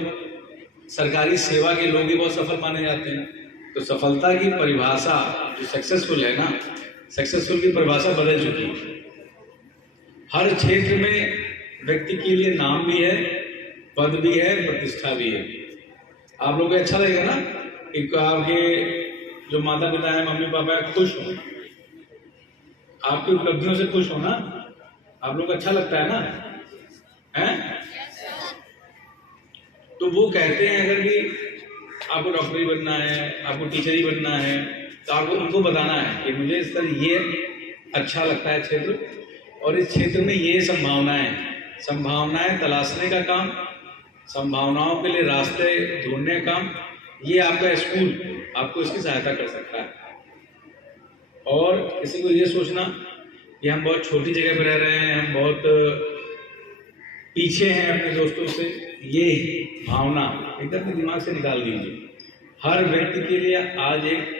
सरकारी सेवा के लोग ही बहुत सफल माने जाते हैं। तो सफलता की परिभाषा जो सक्सेसफुल है ना, सक्सेसफुल की परिभाषा बदल चुकी है। हर क्षेत्र में व्यक्ति के लिए नाम भी है, पद भी है, प्रतिष्ठा भी है। आप लोगों को अच्छा लगेगा ना एक आपके जो माता पिता है, मम्मी पापा है, खुश हो, आपकी उपलब्धियों से खुश हो ना, आप लोग अच्छा लगता है ना, हैं? तो वो कहते हैं अगर कि आपको डॉक्टर ही बनना है, आपको टीचर ही बनना है, तो आपको उनको बताना है कि मुझे इस तरह ये अच्छा लगता है क्षेत्र, और इस क्षेत्र में ये संभावनाएं तलाशने का काम, संभावनाओं के लिए रास्ते ढूंढने का काम, ये आपका स्कूल आपको इसकी सहायता कर सकता है। और किसी को ये सोचना कि हम बहुत छोटी जगह पर रह रहे हैं, हम बहुत पीछे हैं अपने दोस्तों से, ये भावना एकदम अपने दिमाग से निकाल दीजिए। हर व्यक्ति के लिए आज एक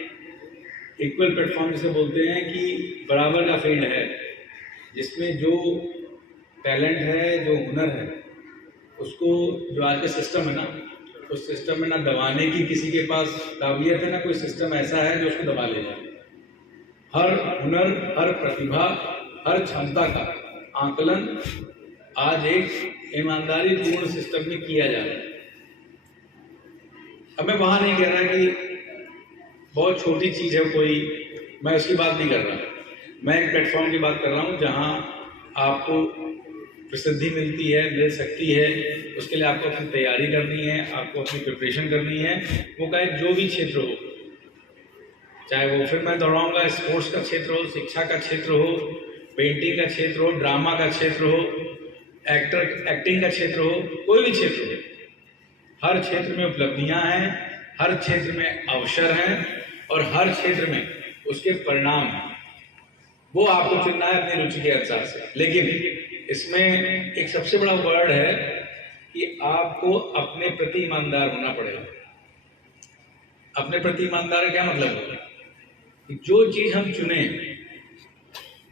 इक्वल प्लेटफॉर्म जिसे बोलते हैं कि बराबर का फील्ड है, जिसमें जो टैलेंट है, जो हुनर है, उसको जो आज का सिस्टम है ना, उस सिस्टम में ना दबाने की किसी के पास काबिलियत है, ना कोई सिस्टम ऐसा है जो उसको दबा ले जाए। हर हुनर, हर प्रतिभा, हर क्षमता का आकलन आज एक ईमानदारी पूर्ण सिस्टम में किया जा रहा है। अब मैं वहां नहीं कह रहा कि बहुत छोटी चीज है कोई, मैं उसकी बात नहीं कर रहा, मैं एक प्लेटफॉर्म की बात कर रहा हूँ जहाँ आपको प्रसिद्धि मिलती है, मिल सकती है, उसके लिए आपको अपनी तैयारी करनी है, आपको अपनी प्रिपरेशन करनी है, वो चाहे जो भी क्षेत्र हो, चाहे वो फिर मैं दोहराऊंगा स्पोर्ट्स का क्षेत्र हो, शिक्षा का क्षेत्र हो, पेंटिंग का क्षेत्र हो, ड्रामा का क्षेत्र हो, एक्टिंग का क्षेत्र हो, कोई भी क्षेत्र हो, हर क्षेत्र में उपलब्धियां हैं, हर क्षेत्र में अवसर हैं, और हर क्षेत्र में उसके परिणाम हैं। वो आपको चुनना है अपनी रुचि के अनुसार से। लेकिन इसमें एक सबसे बड़ा वर्ड है कि आपको अपने प्रति ईमानदार होना पड़ेगा। अपने प्रति ईमानदार का क्या मतलब है? कि जो चीज हम चुने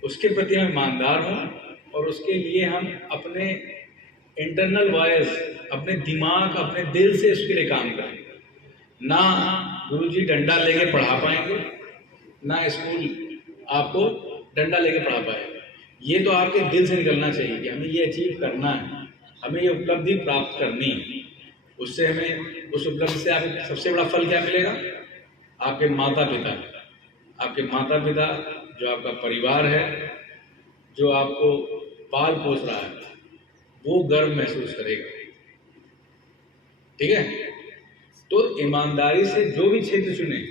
उसके प्रति हम ईमानदार हों, और उसके लिए हम अपने इंटरनल वॉइस, अपने दिमाग, अपने दिल से उसके लिए काम करें। ना गुरुजी डंडा लेके पढ़ा पाएंगे, ना स्कूल आपको डंडा लेके पढ़ा पाएगा। ये तो आपके दिल से निकलना चाहिए कि हमें ये अचीव करना है, हमें ये उपलब्धि प्राप्त करनी है। उससे हमें, उस उपलब्धि से आपको सबसे बड़ा फल क्या मिलेगा? आपके माता पिता, आपके माता पिता जो आपका परिवार है, जो आपको पाल पोस रहा है, वो गर्व महसूस करेगा। ठीक है? तो ईमानदारी से जो भी क्षेत्र चुने,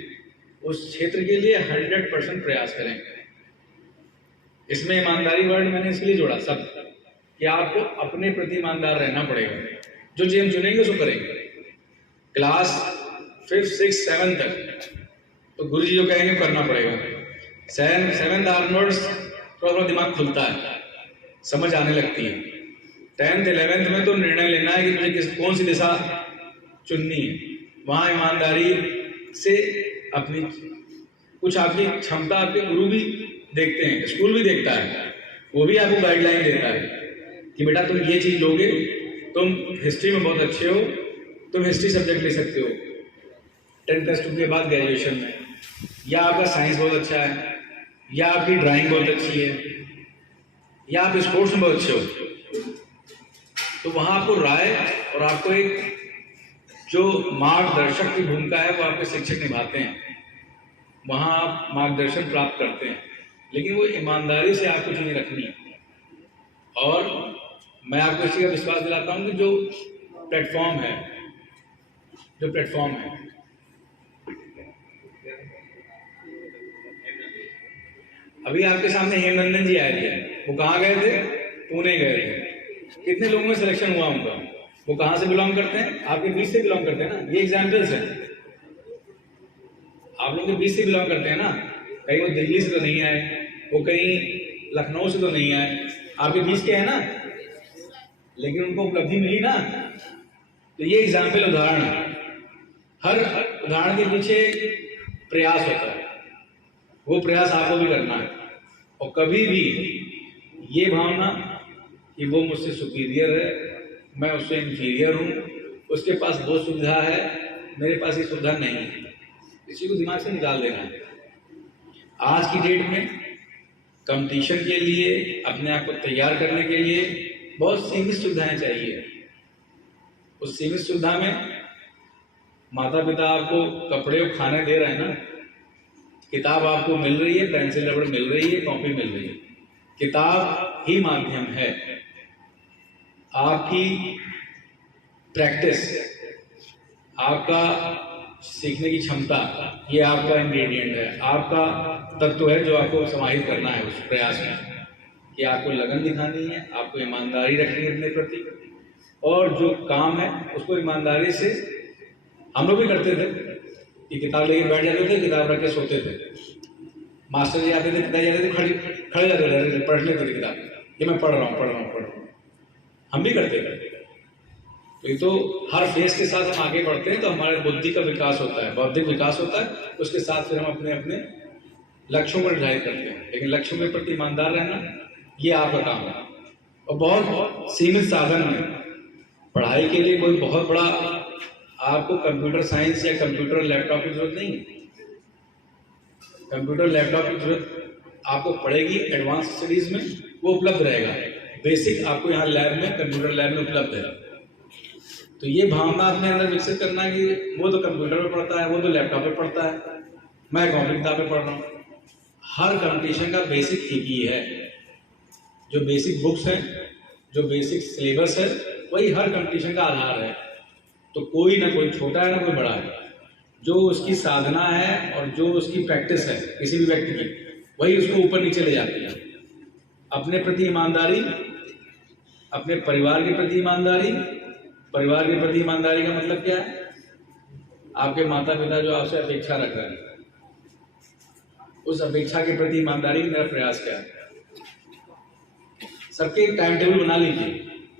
उस क्षेत्र के लिए 100% प्रयास करें। इसमें ईमानदारी वर्ड मैंने इसलिए जोड़ा सब, कि आपको अपने प्रति ईमानदार रहना पड़ेगा। जो चीज हम चुनेंगे उसको करेंगे। क्लास 5th 6th 7th तक तो गुरु जी जो कहेंगे करना पड़ेगा। 7th ऑनवर्ड्स थोड़ा दिमाग खुलता है, समझ आने लगती है। 10th 11th में तो निर्णय लेना है कि मुझे कौन सी दिशा चुननी है। वहाँ ईमानदारी से अपनी कुछ आपकी क्षमता आपके गुरु भी देखते हैं, स्कूल भी देखता है, वो भी आपको गाइडलाइन देता है कि बेटा तुम ये चीज लोगे, तुम हिस्ट्री में बहुत अच्छे हो, तुम हिस्ट्री सब्जेक्ट ले सकते हो 10+2 के बाद ग्रेजुएशन में, या आपका साइंस बहुत अच्छा है, या आपकी ड्राइंग बहुत अच्छी है, या आप स्पोर्ट्स में बहुत अच्छे हो। तो वहाँ आपको राय और आपको एक जो मार्गदर्शक की भूमिका है वो आपके शिक्षक निभाते हैं। वहाँ आप मार्गदर्शन प्राप्त करते हैं, लेकिन वो ईमानदारी से आपको चीजें रखनी है। और मैं आपको इसी का विश्वास दिलाता हूँ कि जो प्लेटफॉर्म है, अभी आपके सामने हेमनंदन जी आए थे, वो कहाँ गए थे? पुणे गए थे। कितने लोगों में सिलेक्शन हुआ उनका? वो कहाँ से बिलोंग करते हैं? आपके बीच से बिलोंग करते हैं ना। ये एग्जाम्पल्स हैं, आप लोगों के बीच से बिलोंग करते हैं ना। कहीं वो दिल्ली से तो नहीं आए, वो कहीं लखनऊ से तो नहीं आए, आपके बीच के हैं ना, लेकिन उनको उपलब्धि मिली ना। तो ये एग्जाम्पल उदाहरण है। हर उदाहरण के पीछे प्रयास होता है, वो प्रयास आपको भी करना है। और कभी भी ये भावना कि वो मुझसे सुपीरियर है, मैं उससे इंफीरियर हूँ, उसके पास वो सुविधा है, मेरे पास ये सुविधा नहीं है, इसी को दिमाग से निकाल देना है। आज की डेट में कंपटीशन के लिए, अपने आप को तैयार करने के लिए बहुत सीमित सुविधाएं चाहिए। उस सीमित सुविधा में माता पिता आपको कपड़े और खाने दे रहे हैं ना, किताब आपको मिल रही है, पेंसिल रबड़ मिल रही है, कॉपी मिल रही है। किताब ही माध्यम है। आपकी प्रैक्टिस, आपका सीखने की क्षमता, ये आपका इंग्रेडिएंट है, आपका तत्व है जो आपको समाहित करना है उस प्रयास में, कि आपको लगन दिखानी है, आपको ईमानदारी रखनी है अपने प्रति, और जो काम है उसको ईमानदारी से। हम लोग भी करते थे कि किताब लेके बैठ जाते थे, किताब रख के सोते थे। मास्टर जी आते थे, पिताजी आते थे, खड़े जाते थे, पढ़ लेते थे किताब कि मैं पढ़ रहा हूँ। हम भी करते थे। तो हर फेज के साथ हम आगे बढ़ते हैं तो हमारे बुद्धि का विकास होता है, बौद्धिक विकास होता है। उसके साथ फिर हम अपने अपने लक्ष्यों को निर्धारित करते हैं, लेकिन लक्ष्यों के प्रति ईमानदार रहना ये आपका काम है। और बहुत सीमित साधन में पढ़ाई के लिए कोई बहुत बड़ा आपको कंप्यूटर साइंस या कंप्यूटर लैपटॉप की जरूरत नहीं है। कंप्यूटर लैपटॉप की जरूरत आपको पड़ेगी एडवांस स्टडीज में, वो उपलब्ध रहेगा। बेसिक आपको यहाँ लैब में, कंप्यूटर लैब में उपलब्ध है। तो ये भावना अपने अंदर विकसित करना है कि वो तो कंप्यूटर पे पढ़ता है, वो तो लैपटॉप पे पढ़ता है, मैं कॉपी किताब पे पढ़ रहा हूँ। हर कंपटीशन का बेसिक ठीक ही है। जो बेसिक बुक्स हैं, जो बेसिक सिलेबस है, वही हर कंपटीशन का आधार है। तो कोई ना कोई छोटा है ना कोई बड़ा है। जो उसकी साधना है और जो उसकी प्रैक्टिस है किसी भी व्यक्ति की, वही उसको ऊपर नीचे ले जाती है। अपने प्रति ईमानदारी, अपने परिवार के प्रति ईमानदारी। परिवार के प्रति ईमानदारी का मतलब क्या है? आपके माता पिता जो आपसे अपेक्षा रख रहे हैं, उस अपेक्षा के प्रति ईमानदारी मेरा प्रयास क्या है? सबके एक टाइम टेबल बना लीजिए।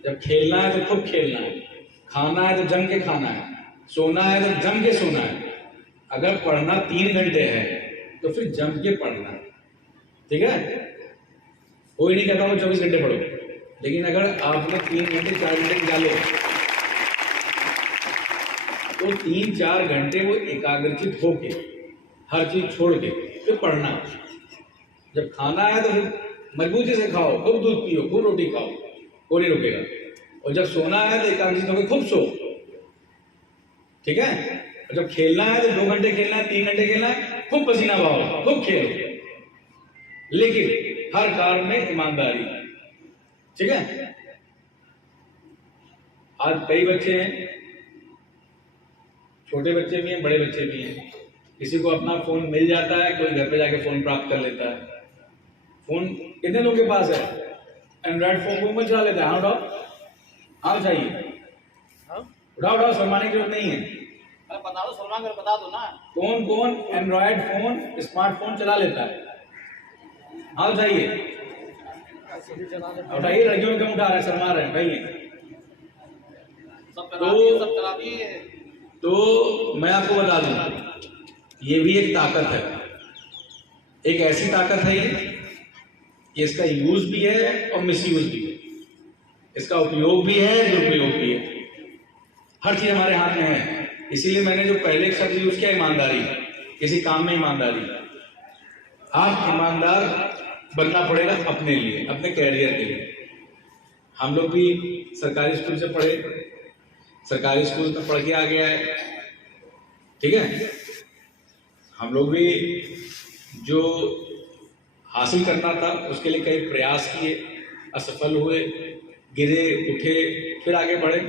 जब खेलना है तो खूब खेलना है, खाना है तो जम के खाना है, सोना है तो जम के सोना है। अगर पढ़ना 3 घंटे है तो फिर जम के पढ़ना है, ठीक है? कोई नहीं कहता वो 24 घंटे पढ़ो, लेकिन अगर आपने 3 घंटे 4 घंटे निकाले तो 3-4 घंटे वो एकाग्रचित होके हर चीज छोड़ के फिर पढ़ना। जब खाना है तो फिर मजबूती से खाओ, खूब दूध पियो, खूब रोटी खाओ, कोई नहीं रुकेगा। और जब सोना है तो एकाग्रचित होकर खूब सो, ठीक है? और जब खेलना है तो 2 घंटे खेलना है, 3 घंटे खेलना है, खूब पसीना बहाओ, खूब खेलो, लेकिन हर कार्य में ईमानदारी, ठीक है? आज कई बच्चे हैं, छोटे बच्चे भी हैं, बड़े बच्चे भी हैं। किसी को अपना फोन मिल जाता है, कोई घर पे जाके फोन प्राप्त कर लेता है। फोन कितने लोगों के पास है? एंड्रॉइड फोन में चला लेता है। हाँ उठाओ, हाँ चाहिए, उठाओ, शर्माने की जरूरत नहीं है। बता दो सलमान, बता दो ना। कौन एंड्रॉइड फोन, स्मार्टफोन चला लेता है? हाँ उठाइए, उठाइए। लड़कियों में कम उठा रहे हैं, शर्मा रहे हैं, उठाइए। सब करा दिए। तो मैं आपको बता दूं, ये भी एक ताकत है, एक ऐसी ताकत है ये कि इसका यूज भी है और मिसयूज भी है। इसका उपयोग भी है, दुरुपयोग भी है। हर चीज हमारे हाथ में है। इसीलिए मैंने जो पहले शब्द यूज किया, ईमानदारी, किसी काम में ईमानदारी। आप ईमानदार बनना पड़ेगा अपने लिए, अपने कैरियर के लिए। हम लोग भी सरकारी स्कूल से पढ़े, सरकारी स्कूल में पढ़ के आ गया है, ठीक है? हम लोग भी जो हासिल करना था उसके लिए कई प्रयास किए, असफल हुए, गिरे, उठे, फिर आगे बढ़े।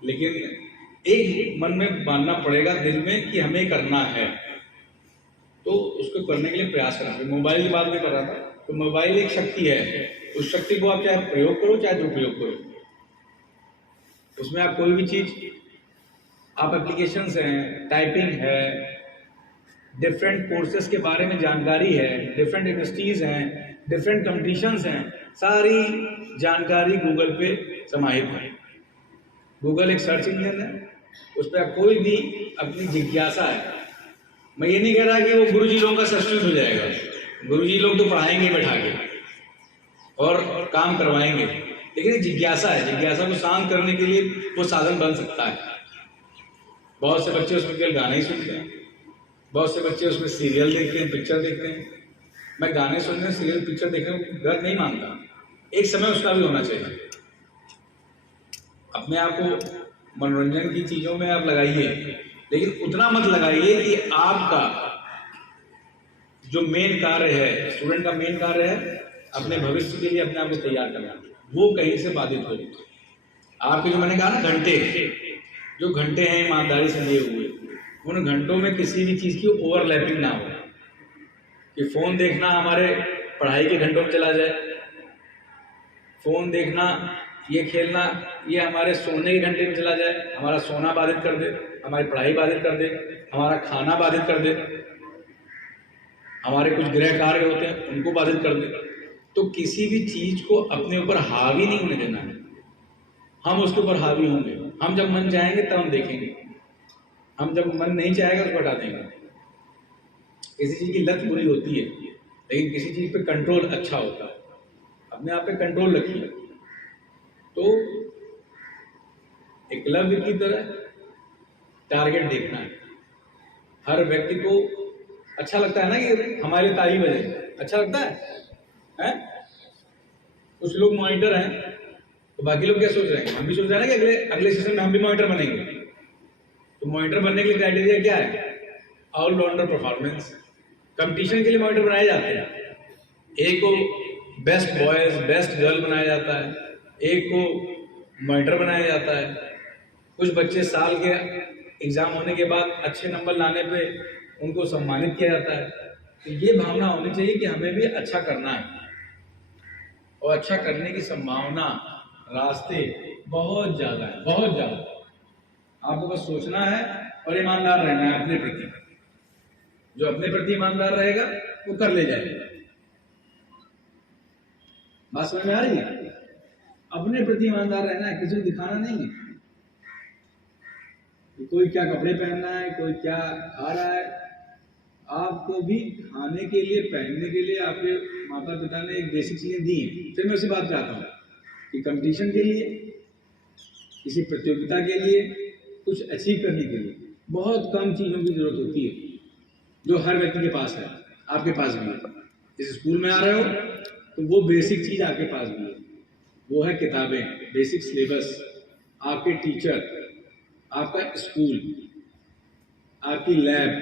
लेकिन एक मन में मानना पड़ेगा दिल में कि हमें करना है, तो उसको करने के लिए प्रयास करना चाहिए। मोबाइल की बात मैं कर रहा था, तो मोबाइल एक शक्ति है। उस शक्ति को आप चाहे प्रयोग करो चाहे दुरुपयोग करो, उसमें आप कोई भी चीज, आप एप्लीकेशंस हैं, टाइपिंग है, डिफरेंट कोर्सेज के बारे में जानकारी है, डिफरेंट इंडस्ट्रीज हैं, डिफरेंट कंपटीशंस हैं, सारी जानकारी गूगल पे समाहित है। गूगल एक सर्च इंजन है, उस पर कोई भी अपनी जिज्ञासा है। मैं ये नहीं कह रहा कि वो गुरुजी लोगों का सब्स्टिट्यूट हो जाएगा। गुरुजी लोग तो पढ़ाएंगे बैठा के और काम करवाएंगे, लेकिन जिज्ञासा है, जिज्ञासा को शांत करने के लिए वो साधन बन सकता है। बहुत से बच्चे उसमें केवल गाने ही सुनते हैं, बहुत से बच्चे उसमें सीरियल देखते हैं, पिक्चर देखते हैं। मैं गाने सुनने, सीरियल, पिक्चर देखने को गलत नहीं मानता, एक समय उसका भी होना चाहिए। अपने आप को मनोरंजन की चीज़ों में आप लगाइए, लेकिन उतना मत लगाइए कि आपका जो मेन कार्य है, स्टूडेंट का मेन कार्य है अपने भविष्य के लिए अपने आप को तैयार करना, वो कहीं से बाधित हो। आपके जो मैंने कहा ना घंटे, जो घंटे हैं ईमानदारी से लिए हुए, उन घंटों में किसी भी चीज़ की ओवरलैपिंग ना हो कि फ़ोन देखना हमारे पढ़ाई के घंटों में चला जाए, फ़ोन देखना, ये खेलना ये हमारे सोने के घंटे में चला जाए, हमारा सोना बाधित कर दे, हमारी पढ़ाई बाधित कर दे, हमारा खाना बाधित कर दे, हमारे कुछ गृह कार्य होते हैं उनको बाधित कर दे। तो किसी भी चीज़ को अपने ऊपर हावी नहीं होने देना है, हम उसके ऊपर हावी होंगे। हम जब मन चाहेंगे तब हम देखेंगे, हम जब मन नहीं चाहेगा उसको हटा देंगे। किसी चीज़ की लत बुरी होती है, लेकिन किसी चीज़ पे कंट्रोल अच्छा होता है। अपने आप पे कंट्रोल रखिए। तो एकलव्य की तरह टारगेट देखना है। हर व्यक्ति को अच्छा लगता है ना कि हमारे लिए ताली बजे, अच्छा लगता है? कुछ लोग मॉनिटर हैं, तो बाकी लोग क्या सोच रहे हैं? हम भी सोच रहे हैं ना कि अगले सेशन में हम भी मॉनिटर बनेंगे। तो मॉनिटर बनने के लिए क्राइटेरिया क्या है? Allrounder performance. कंपटीशन के लिए मॉनिटर बनाए जाते हैं। एक को बेस्ट बॉयज बेस्ट गर्ल बनाया जाता है, एक को मॉनिटर बनाया जाता है। कुछ बच्चे साल के एग्जाम होने के बाद अच्छे नंबर लाने पे उनको सम्मानित किया जाता है। तो ये भावना होनी चाहिए कि हमें भी अच्छा करना है, और अच्छा करने की संभावना, रास्ते बहुत ज़्यादा है, बहुत ज़्यादा। आपको बस सोचना है और ईमानदार रहना है अपने प्रति। जो अपने प्रति ईमानदार रहेगा वो कर ले जाएगा। बात समझ में आ रही है? अपने प्रति ईमानदार रहना है, किसी को दिखाना नहीं है कि कोई क्या कपड़े पहनना है, कोई क्या खा रहा है। आपको भी खाने के लिए, पहनने के लिए आपके माता पिता ने एक बेसिक चीज़ें दी हैं। फिर मैं उसी बात चाहता हूँ कि कंपटीशन के लिए, किसी प्रतियोगिता के लिए, कुछ अचीव करने के लिए बहुत कम चीज़ों की जरूरत होती है जो हर व्यक्ति के पास है, आपके पास भी है। जिस स्कूल में आ रहे हो तो वो बेसिक चीज़ आपके पास भी है, वो है किताबें, बेसिक सिलेबस, आपके टीचर, आपका स्कूल, आपकी लैब,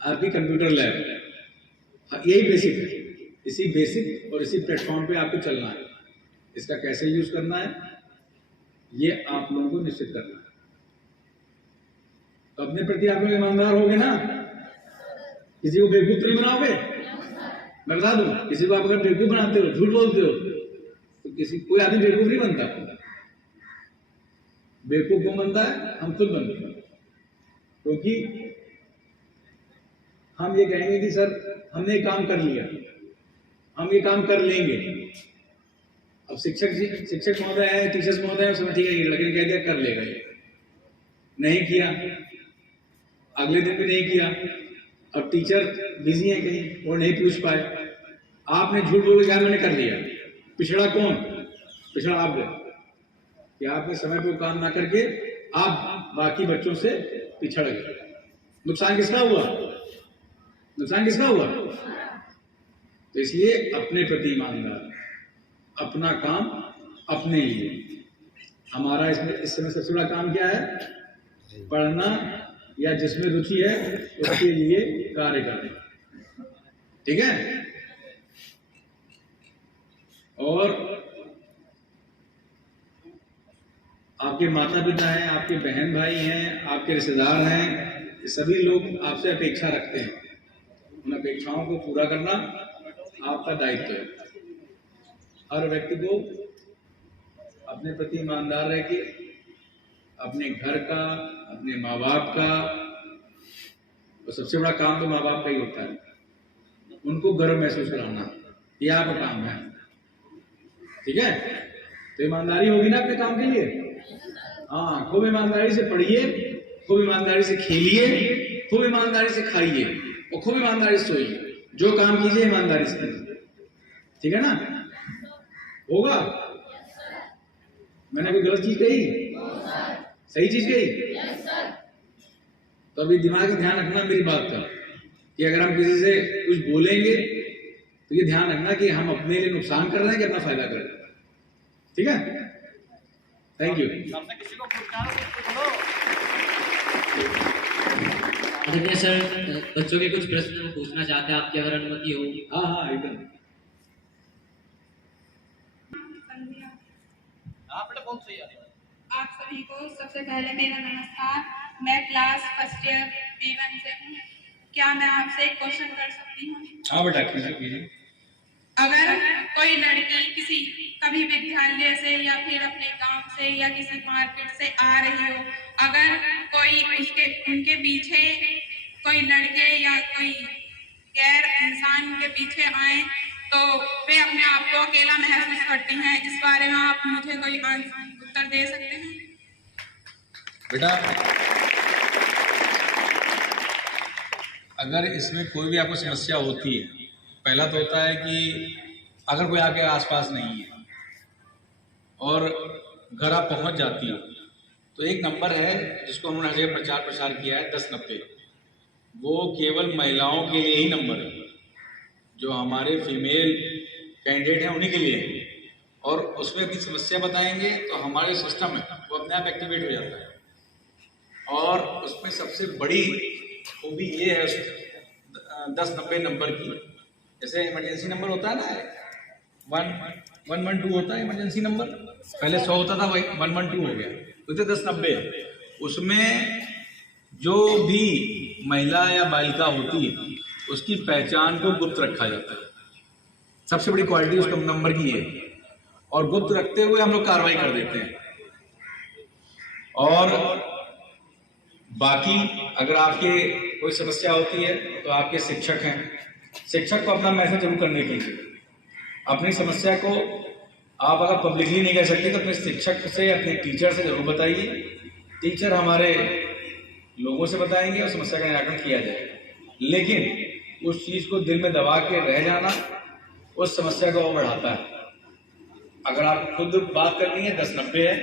आपकी कंप्यूटर लैब, यही बेसिक है। इसी बेसिक और इसी प्लेटफॉर्म पे आपको चलना है। इसका कैसे यूज करना है ये आप लोगों को निश्चित करना है। तो अपने प्रति आप लोग ईमानदार होगे ना? किसी को बेवकूफ तो नहीं बनाओगे? मैं बता दूं, किसी को आप अगर बेवकूफ बनाते हो, झूठ बोलते हो, तो कोई आदमी बेवकूफ नहीं बनता। बेवकूफ कौन बनता है? हम खुद बनते हैं। क्योंकि हम ये कहेंगे कि सर हमने काम कर लिया, हम ये काम कर लेंगे। अब शिक्षक महोदय है, टीचर्स महोदय है, ठीक है ये लड़के ने कह दिया कर लेगा, ये नहीं किया, अगले दिन भी नहीं किया। अब टीचर बिजी है कहीं और नहीं पूछ पाए, आपने झूठ बोल के कहा मैंने कर लिया। पिछड़ा कौन? पिछड़ा आप गए कि आपने समय पर काम ना करके आप बाकी बच्चों से पिछड़ गए। नुकसान किसका हुआ? नुकसान किसका हुआ? तो इसलिए अपने प्रति ईमानदार, अपना काम अपने लिए। हमारा इसमें इस समय सबसे बड़ा काम क्या है? पढ़ना या जिसमें रुचि है उसके लिए कार्य करना। ठीक है? और आपके माता पिता हैं, आपके बहन भाई हैं, आपके रिश्तेदार हैं, ये सभी लोग आपसे अपेक्षा रखते हैं। उन अपेक्षाओं को पूरा करना आपका दायित्व है। हर व्यक्ति को अपने प्रति ईमानदार रह के अपने घर का, अपने माँ बाप का, और सबसे बड़ा काम तो माँ बाप का ही होता है, उनको गर्व महसूस कराना, ये आपका काम है। ठीक है? तो ईमानदारी होगी ना अपने काम के लिए? हाँ, खूब ईमानदारी से पढ़िए, खूब ईमानदारी से खेलिए, खूब ईमानदारी से खाइए और खूब ईमानदारी से सोइए। जो काम कीजिए ईमानदारी से कीजिए। ठीक है ना? होगा? मैंने कोई गलत चीज कही? सही चीज कही? तो अभी दिमाग में ध्यान रखना मेरी बात का, कि अगर हम किसी से कुछ बोलेंगे तो ये ध्यान रखना कि हम अपने लिए नुकसान कर रहे हैं कि अपना फायदा कर रहे हैं। ठीक है? Thank you. सबसे किसी को पूछना हो तो बोलो। आदरणीय सर, बच्चों के कुछ प्रश्न पूछना चाहते हैं, आपकी अगर अनुमति हो। हाँ हाँ एकदम। हाँ बेटा बहुत सही है। आप सभी को सबसे पहले मेरा नमस्कार। मैं क्लास फर्स्ट ईयर B1 से हूँ। क्या मैं आपसे एक क्वेश्चन कर सकती हूँ? हाँ बेटा कीजिए। अगर कोई लड़की किसी कभी विद्यालय से या फिर अपने गांव से या किसी मार्केट से आ रही हो, अगर कोई उनके पीछे कोई लड़के या कोई गैर इंसान के पीछे आए तो वे अपने आप को अकेला महसूस करती हैं, इस बारे में आप मुझे कोई उत्तर दे सकते हैं? बेटा अगर इसमें कोई भी आपको समस्या होती है, पहला तो होता है कि अगर कोई आपके आसपास नहीं है और घर आप पहुंच जाती हो, तो एक नंबर है जिसको हमने हर जगह प्रचार प्रसार किया है 1090। वो केवल महिलाओं के लिए ही नंबर है, जो हमारे फीमेल कैंडिडेट हैं उन्हीं के लिए है। और उसमें अपनी समस्या बताएंगे तो हमारे सिस्टम है वो अपने आप एक्टिवेट हो जाता है। और उसमें सबसे बड़ी खूबी ये है उस 1090 नंबर की, जैसे इमरजेंसी नंबर होता है ना 112 होता है इमरजेंसी नंबर, पहले 100 होता था, वही 112 हो गया, तो 1090 है। उसमें जो भी महिला या बालिका होती है उसकी पहचान को गुप्त रखा जाता है। सबसे बड़ी क्वालिटी उस नंबर की है, और गुप्त रखते हुए हम लोग कार्रवाई कर देते हैं। और बाकी अगर आपके कोई समस्या होती है तो आपके शिक्षक हैं, शिक्षक को अपना मैसेज जरूर करने कीजिए। अपनी समस्या को आप अगर पब्लिकली नहीं कर सकते तो अपने शिक्षक से, अपने टीचर से जरूर बताइए। टीचर हमारे लोगों से बताएंगे और समस्या का निराकरण किया जाएगा। लेकिन उस चीज़ को दिल में दबा के रह जाना उस समस्या को और बढ़ाता है। अगर आप खुद बात करनी है 1090 है,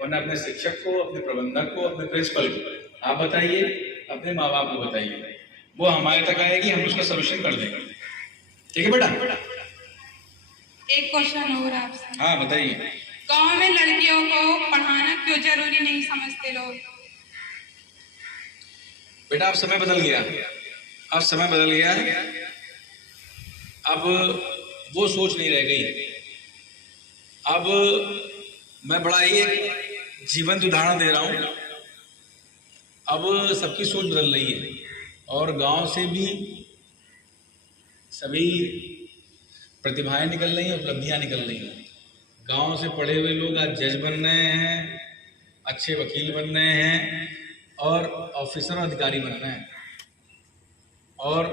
वरना अपने शिक्षक को, अपने प्रबंधक को, अपने प्रिंसिपल को आप बताइए, अपने माँ बाप को बताइए, वो हमारे तक आएगी, हम उसका सोल्यूशन कर देंगे। ठीक है बेटा? एक क्वेश्चन और आपसे। हाँ बताइए। गांव में लड़कियों को पढ़ाना क्यों जरूरी नहीं समझते लोग? बेटा अब समय बदल गया, अब समय बदल गया है, अब वो सोच नहीं रह गई। अब मैं बड़ा ही एक जीवंत उदाहरण दे रहा हूँ। अब सबकी सोच बदल रही है और गांव से भी सभी प्रतिभाएं निकल रही हैं, उपलब्धियां निकल रही हैं। गांव से पढ़े हुए लोग आज जज बन रहे हैं, अच्छे वकील बन रहे हैं और ऑफिसर और अधिकारी बन रहे हैं। और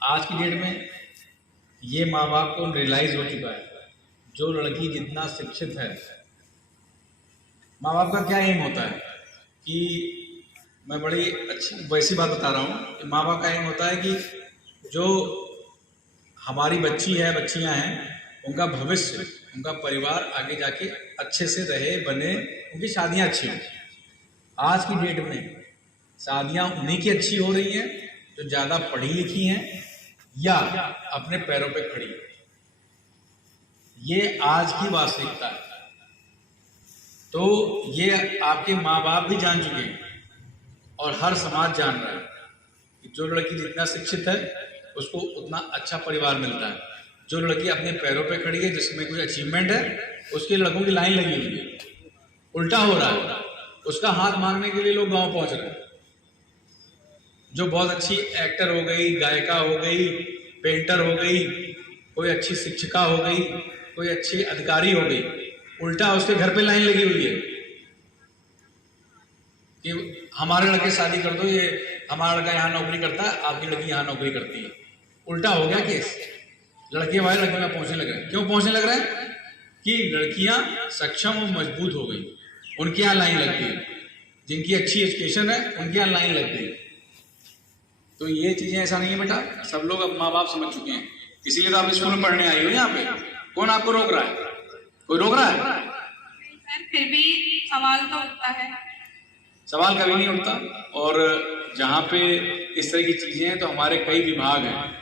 आज की डेट में ये माँ बाप को रियलाइज हो चुका है, जो लड़की जितना शिक्षित है, माँ बाप का क्या एम होता है कि मैं बड़ी अच्छी वैसी बात बता रहा हूँ कि माँ बाप का एम होता है कि जो हमारी बच्ची है, बच्चियाँ हैं, उनका भविष्य, उनका परिवार आगे जाके अच्छे से रहे, बने, उनकी शादियाँ अच्छी हों। आज की डेट में शादियाँ उन्हीं की अच्छी हो रही हैं जो ज़्यादा पढ़ी लिखी हैं या अपने पैरों पे खड़ी हैं। ये आज की वास्तविकता है। तो ये आपके माँ बाप भी जान चुके हैं और हर समाज जान रहा है कि जो लड़की जितना शिक्षित है उसको उतना अच्छा परिवार मिलता है। जो लड़की अपने पैरों पे खड़ी है, जिसमें कुछ अचीवमेंट है, उसके लड़कों की लाइन लगी हुई है। उल्टा हो रहा है, उसका हाथ मांगने के लिए लोग गांव पहुंच रहे हैं। जो बहुत अच्छी एक्टर हो गई, गायिका हो गई, पेंटर हो गई, कोई अच्छी शिक्षिका हो गई, कोई अच्छी अधिकारी हो गई, उल्टा उसके घर पे लाइन लगी हुई है कि हमारे लड़के शादी कर दो, ये हमारा लड़का यहाँ नौकरी करता है, आपकी लड़की यहाँ नौकरी करती है। उल्टा हो गया केस। लड़के वाले लड़के में पहुंचने लग रहे हैं। क्यों पहुंचने लग रहे हैं? कि लड़कियां सक्षम और मजबूत हो गई, उनके यहाँ लाइन लग गई। जिनकी अच्छी एजुकेशन है उनके यहाँ लाइन लग गई। तो ये चीजें ऐसा नहीं है बेटा, सब लोग अब माँ बाप समझ चुके हैं। इसीलिए तो आप स्कूल में पढ़ने आई हो यहाँ पे। कौन आपको रोक रहा है? कोई रोक रहा है? सर फिर भी सवाल तो उठता है। सवाल कभी नहीं उठता। और जहाँ पे इस तरह की चीजें हैं तो हमारे कई विभाग हैं,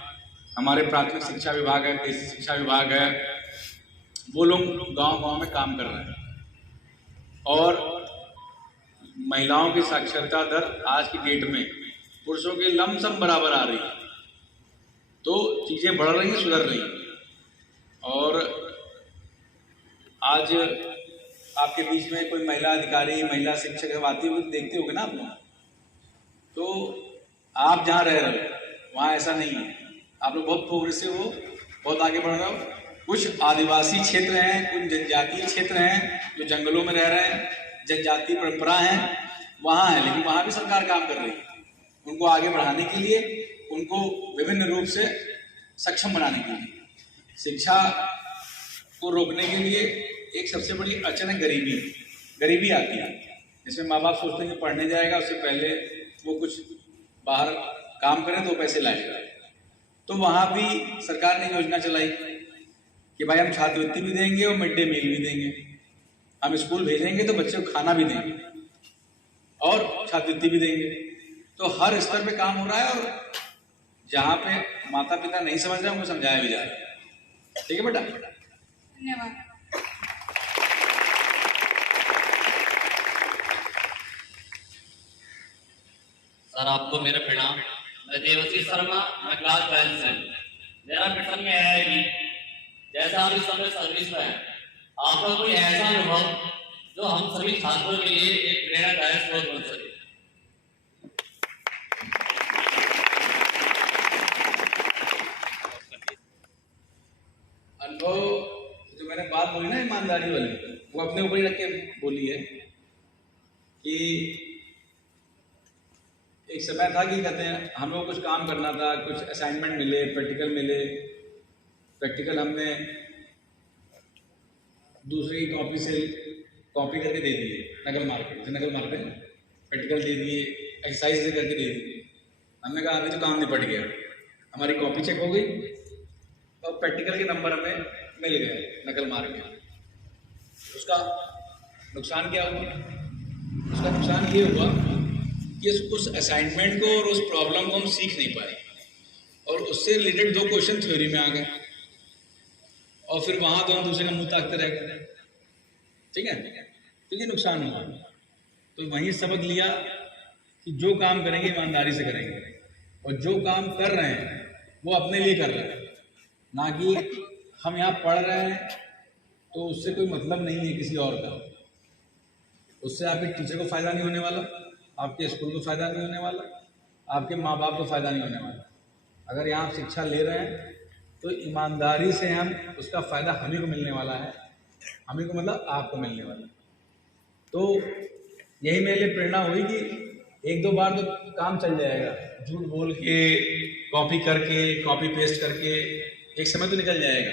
हमारे प्राथमिक शिक्षा विभाग है, बेसिक शिक्षा विभाग है, वो लोग गांव-गांव में काम कर रहे हैं। और महिलाओं की साक्षरता दर आज की डेट में पुरुषों के लमसम बराबर आ रही है। तो चीज़ें बढ़ रही हैं, सुधर रही हैं। और आज आपके बीच में कोई महिला अधिकारी, महिला शिक्षक आती हुई देखते होगे ना आप लोग, तो आप जहाँ रह रहे हो वहाँ ऐसा नहीं है। आप लोग बहुत प्रोग्रेसिव हो, बहुत आगे बढ़ रहे हो। कुछ आदिवासी क्षेत्र हैं, कुछ जनजातीय क्षेत्र हैं जो जंगलों में रह रहे हैं, जनजातीय परंपरा है वहाँ है, लेकिन वहाँ भी सरकार काम कर रही है उनको आगे बढ़ाने के लिए, उनको विभिन्न रूप से सक्षम बनाने के लिए। शिक्षा को रोकने के लिए एक सबसे बड़ी अड़चन है गरीबी। गरीबी आती है, जिसमें माँ बाप सोचते हैं कि पढ़ने जाएगा, उससे पहले वो कुछ बाहर काम करें तो पैसे लाएगा। तो वहाँ भी सरकार ने योजना चलाई कि भाई हम छात्रवृत्ति भी देंगे और मिड डे मील भी देंगे। हम स्कूल भेजेंगे तो बच्चों को खाना भी देंगे और छात्रवृत्ति भी देंगे। तो हर स्तर पे काम हो रहा है और जहाँ पे माता पिता नहीं समझ रहे उनको समझाया भी जा रहा है। ठीक है बेटा, धन्यवाद। सर आपको मेरा प्रणाम। मैं देवसी शर्मा, मैं क्लास 12 से। मेरा प्रश्न यह है कि जैसा आप इस समय सर्विस में हैं, आपका कोई ऐसा अनुभव जो हम सभी छात्रों के लिए एक प्रेरणादायक स्रोत बन सके। अनुभव जो मैंने बात बोली ना ईमानदारी वाली, वो अपने ऊपर ही रख के बोली है कि एक समय था कि कहते हैं हम लोग कुछ काम करना था, कुछ असाइनमेंट मिले, प्रैक्टिकल मिले। प्रैक्टिकल हमने दूसरी की कॉपी से कॉपी करके दे दिए, नकल मार के, नकल मारते हैं, प्रैक्टिकल दे दिए, एक्सरसाइज से करके दे दिए। हमने कहा अभी तो काम निपट गया, हमारी कॉपी चेक हो गई और प्रैक्टिकल के नंबर हमें मिल गए नकल मार के। उसका नुकसान क्या हुआ? उसका नुकसान ये हुआ कि उस असाइनमेंट को और उस प्रॉब्लम को हम सीख नहीं पाए और उससे रिलेटेड 2 क्वेश्चन थ्योरी में आ गए और फिर वहाँ तो हम दूसरे का मुंह ताकते रह गए। ठीक है, तो ये नुकसान हुआ। तो वहीं सबक लिया कि जो काम करेंगे ईमानदारी से करेंगे और जो काम कर रहे हैं वो अपने लिए कर रहे हैं, ना कि हम यहाँ पढ़ रहे हैं तो उससे कोई मतलब नहीं है किसी और का। उससे आपके टीचर को फ़ायदा नहीं होने वाला, आपके स्कूल को फ़ायदा नहीं होने वाला, आपके माँ बाप को फ़ायदा नहीं होने वाला। अगर यहाँ आप शिक्षा ले रहे हैं तो ईमानदारी से हम उसका फ़ायदा हम ही को मिलने वाला है, हम ही को मतलब आपको मिलने वाला। तो यही मेरे लिए प्रेरणा हुई कि 1-2 बार तो काम चल जाएगा, झूठ बोल के, कॉपी करके, कॉपी पेस्ट करके एक समय तो निकल जाएगा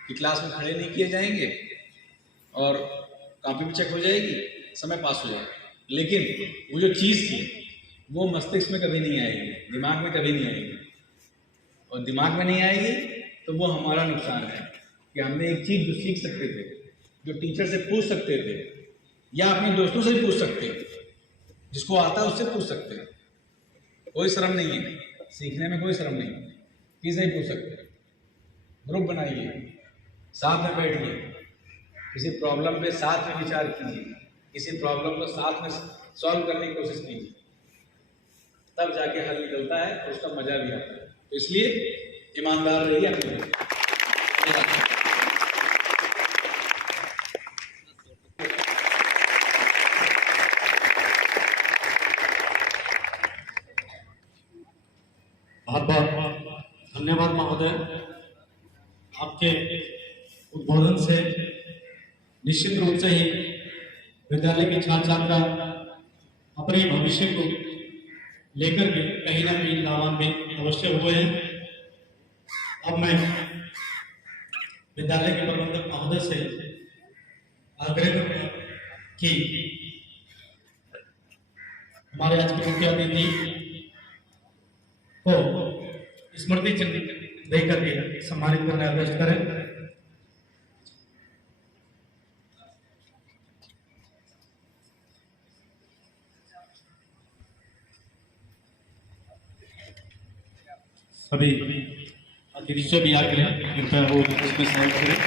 कि क्लास में खड़े नहीं किए जाएंगे और कॉपी भी चेक हो जाएगी, समय पास हो जाएगा। लेकिन वो जो चीज़ थी वो मस्तिष्क में कभी नहीं आएगी, दिमाग में कभी नहीं आएगी। और दिमाग में नहीं आएगी तो वो हमारा नुकसान है कि हमने एक चीज़ जो सीख सकते थे, जो टीचर से पूछ सकते थे या अपने दोस्तों से भी पूछ सकते हैं, जिसको आता है उससे पूछ सकते हैं। कोई शर्म नहीं है, सीखने में कोई शर्म नहीं है, किसी से भी पूछ सकते हैं। ग्रुप बनाइए, साथ में बैठिए, किसी प्रॉब्लम पे साथ में विचार कीजिए, किसी प्रॉब्लम को साथ में सॉल्व करने की कोशिश कीजिए, तब जाके हल निकलता है और उसका मजा भी आता है। तो इसलिए ईमानदार रहिए अपने। बहुत बहुत धन्यवाद महोदय। आपके उद्बोधन से निश्चित रूप से ही विद्यालय के छात्र छात्रा अपने भविष्य को लेकर के कहीं ना कहीं लाभान्वित अवश्य हुए हैं। अब मैं विद्यालय के प्रबंधक महोदय से आग्रह करूंगा कि हमारे आज के मुख्य अतिथि को स्मृति चिन्ह देकर के सम्मानित करने का निर्देश करें। सभी अतिथि से भी आग्रह कृपया वो इसमें सहयोग करें।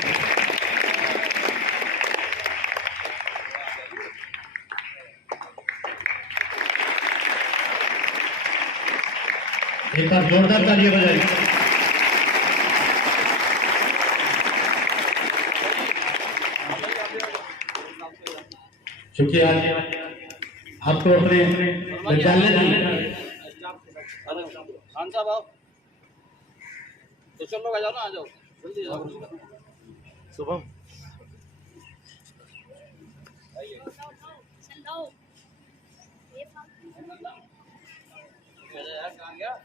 एक बार जोरदार तालियां बजाइए। क्योंकि आज आपको अपने विद्यालय में खान साहब आओ, तो चल लोग आ जाओ ना, आ जाओ जल्दी जाओ। शुभम यार कहाँ गया?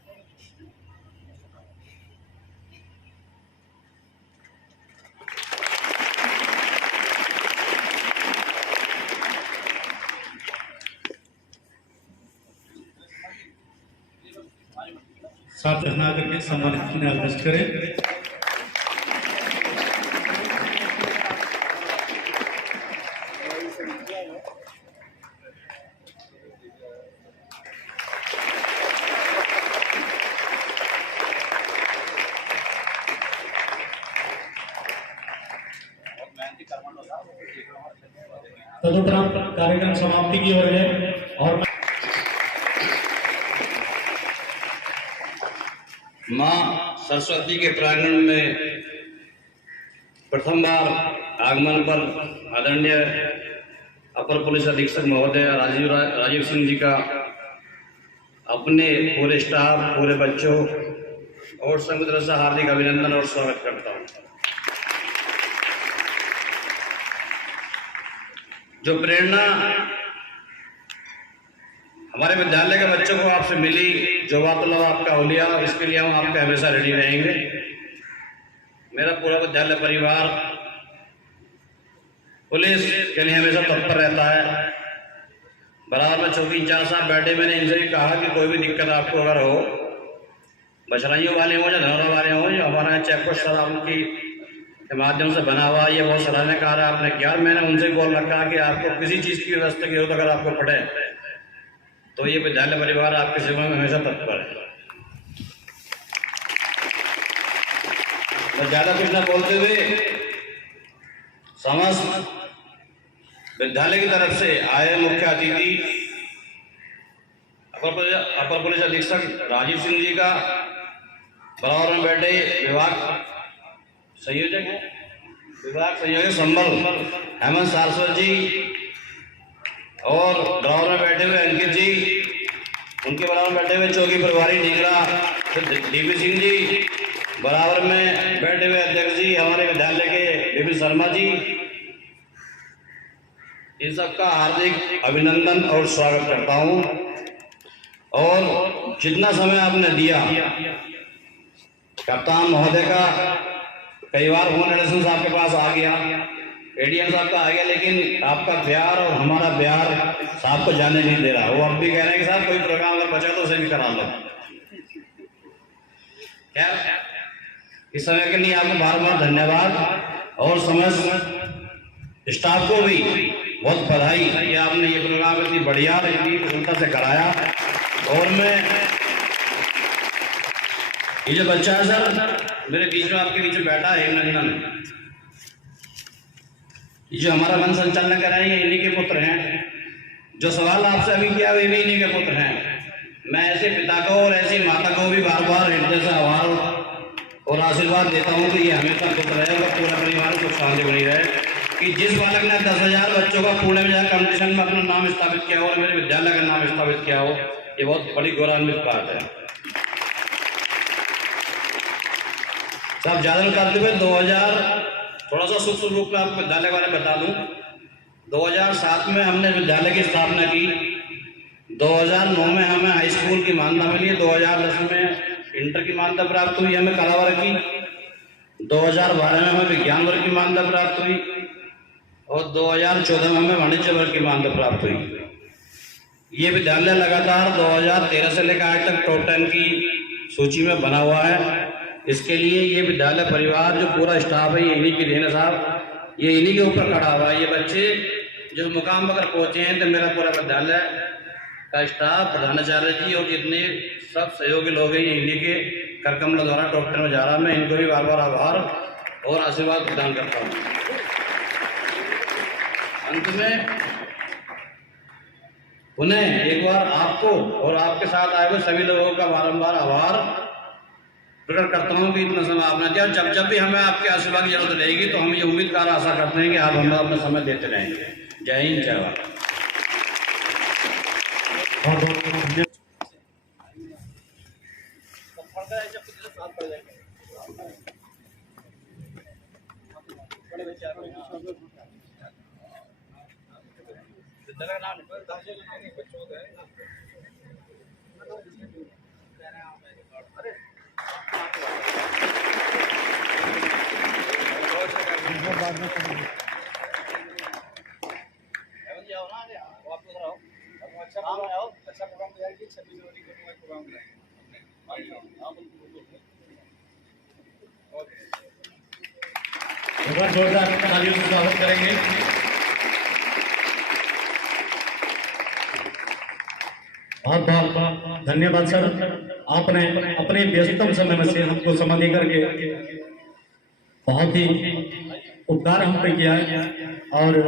साथ रहना करके सम्मानित निर्देश करें। तदुपरांत कार्यक्रम समाप्ति की ओर है और माँ सरस्वती के प्रांगण में प्रथम बार आगमन पर आदरणीय अपर पुलिस अधीक्षक महोदय राजीव सिंह जी का अपने पूरे स्टाफ, पूरे बच्चों और संघ तरफ से हार्दिक अभिनंदन और स्वागत करता हूँ। जो प्रेरणा हमारे विद्यालय के बच्चों को आपसे मिली, जो बातुल्लाह आपका होलिया, इसके लिए हम आपके हमेशा रेडी रहेंगे। मेरा पूरा विद्यालय परिवार पुलिस के लिए हमेशा तत्पर रहता है। बराबर में चौकी इंचार्ज साहब बैठे, मैंने इनसे भी कहा कि कोई भी दिक्कत आपको अगर हो, बछराइयों वाले हो या धनौरा वाले हो, जो हमारा चेक पोस्ट सर उनकी के माध्यम से बना हुआ, ये बहुत सराहनीय कार्य आपने किया। मैंने उनसे बोल रखा कि आपको किसी चीज़ की व्यवस्था की जरूरत अगर आपको पड़े तो ये विद्यालय परिवार आपकी सेवा में हमेशा तत्पर है। तो ज़्यादा कुछ न बोलते हुए समस्त विद्यालय की तरफ से आए मुख्य अतिथि अपर पुलिस अधीक्षक राजीव सिंह जी का, बराबर में बैठे विभाग संयोजक संबल हेमंत सारस्वत जी, और बराबर में बैठे हुए अंकित जी, उनके बराबर में बैठे हुए चौकी प्रभारी नीगरा डीपी सिंह जी, बराबर में बैठे हुए अध्यक्ष जी हमारे विद्यालय के विपिन शर्मा जी, इन सबका हार्दिक अभिनंदन और स्वागत करता हूं। और जितना समय आपने दिया, कप्तान महोदय का कई बार फोन एडिशन साहब के पास आ गया, एडीएम साहब का आ गया, लेकिन आपका प्यार और हमारा प्यार साहब को जाने नहीं दे रहा। वो अब भी कह रहे हैं कि साहब कोई प्रोग्राम अगर बचा तो उसे भी करा लो। क्या इस समय के लिए आपको बार बार धन्यवाद और समस्त स्टाफ को भी बहुत बधाई कि आपने ये प्रोग्राम इतनी बढ़िया, इतनी कुशलता से कराया। और मैं ये जो बच्चा है सर मेरे बीच में, आपके बीच में बैठा है नंदन, ये जो हमारा वन संचालन कर रहे हैं, ये इन्हीं के पुत्र हैं। जो सवाल आपसे अभी किया वे भी इन्हीं के पुत्र हैं। मैं ऐसे पिता को और ऐसी माता को भी बार बार हृदय से आभार और आशीर्वाद देता हूँ कि ये हमेशा खुश रहे और पूरा परिवार सुख शांति बनी रहे। कि जिस बालक ने 10,000 बच्चों का पुणे में जाकर कंपटीशन में अपना नाम स्थापित किया हो और मेरे विद्यालय का नाम स्थापित किया हो, ये बहुत बड़ी गौरवान्वित बात है। साहब ज़्यादा करते हुए 2000 थोड़ा सा सूक्ष्म रूप में आपको विद्यालय के बारे में बता दूं। 2007 में हमने विद्यालय की स्थापना की, 2009 में हमें हाई स्कूल की मान्यता मिली, 2010 में इंटर की मान्यता प्राप्त हुई हमें कला वर्ग की, 2012 में हमें विज्ञान वर्ग की मान्यता प्राप्त हुई और 2014 में हमें वाणिज्य वर्ग की मान्यता प्राप्त हुई। ये विद्यालय लगातार 2013 से लेकर आज तक टॉप 10 की सूची में बना हुआ है। इसके लिए ये विद्यालय परिवार जो पूरा स्टाफ है, ये इन्हीं की देन है साहब, ये इन्हीं के ऊपर खड़ा हुआ है। ये बच्चे जो मुकाम पर पहुंचे हैं तो मेरा पूरा विद्यालय का स्टाफ, प्रधानाचार्य जी और जितने सब सहयोगी लोग हैं, ये इन्हीं के करकमल द्वारा टॉप 10 में जा रहा है। मैं इनको भी बार बार आभार और आशीर्वाद प्रदान करता हूँ। अंत में पुनः एक बार आपको और आपके साथ आए हुए सभी लोगों का बारंबार आभार प्रकट करता हूँ कि इतना समय आपने दिया। जब जब भी हमें आपके आशीर्वाद की जरूरत रहेगी तो हम ये उम्मीद कर आशा करते हैं कि आप हमें अपना समय देते रहेंगे। जय हिंद, जय भारत। बहुत बहुत धन्यवाद। एक बार जोरदार तालियों से स्वागत करेंगे। बहुत बहुत धन्यवाद सर, आपने अपने व्यस्तम समय में से हमको समय दे करके बहुत ही उपकार हम पे किया है और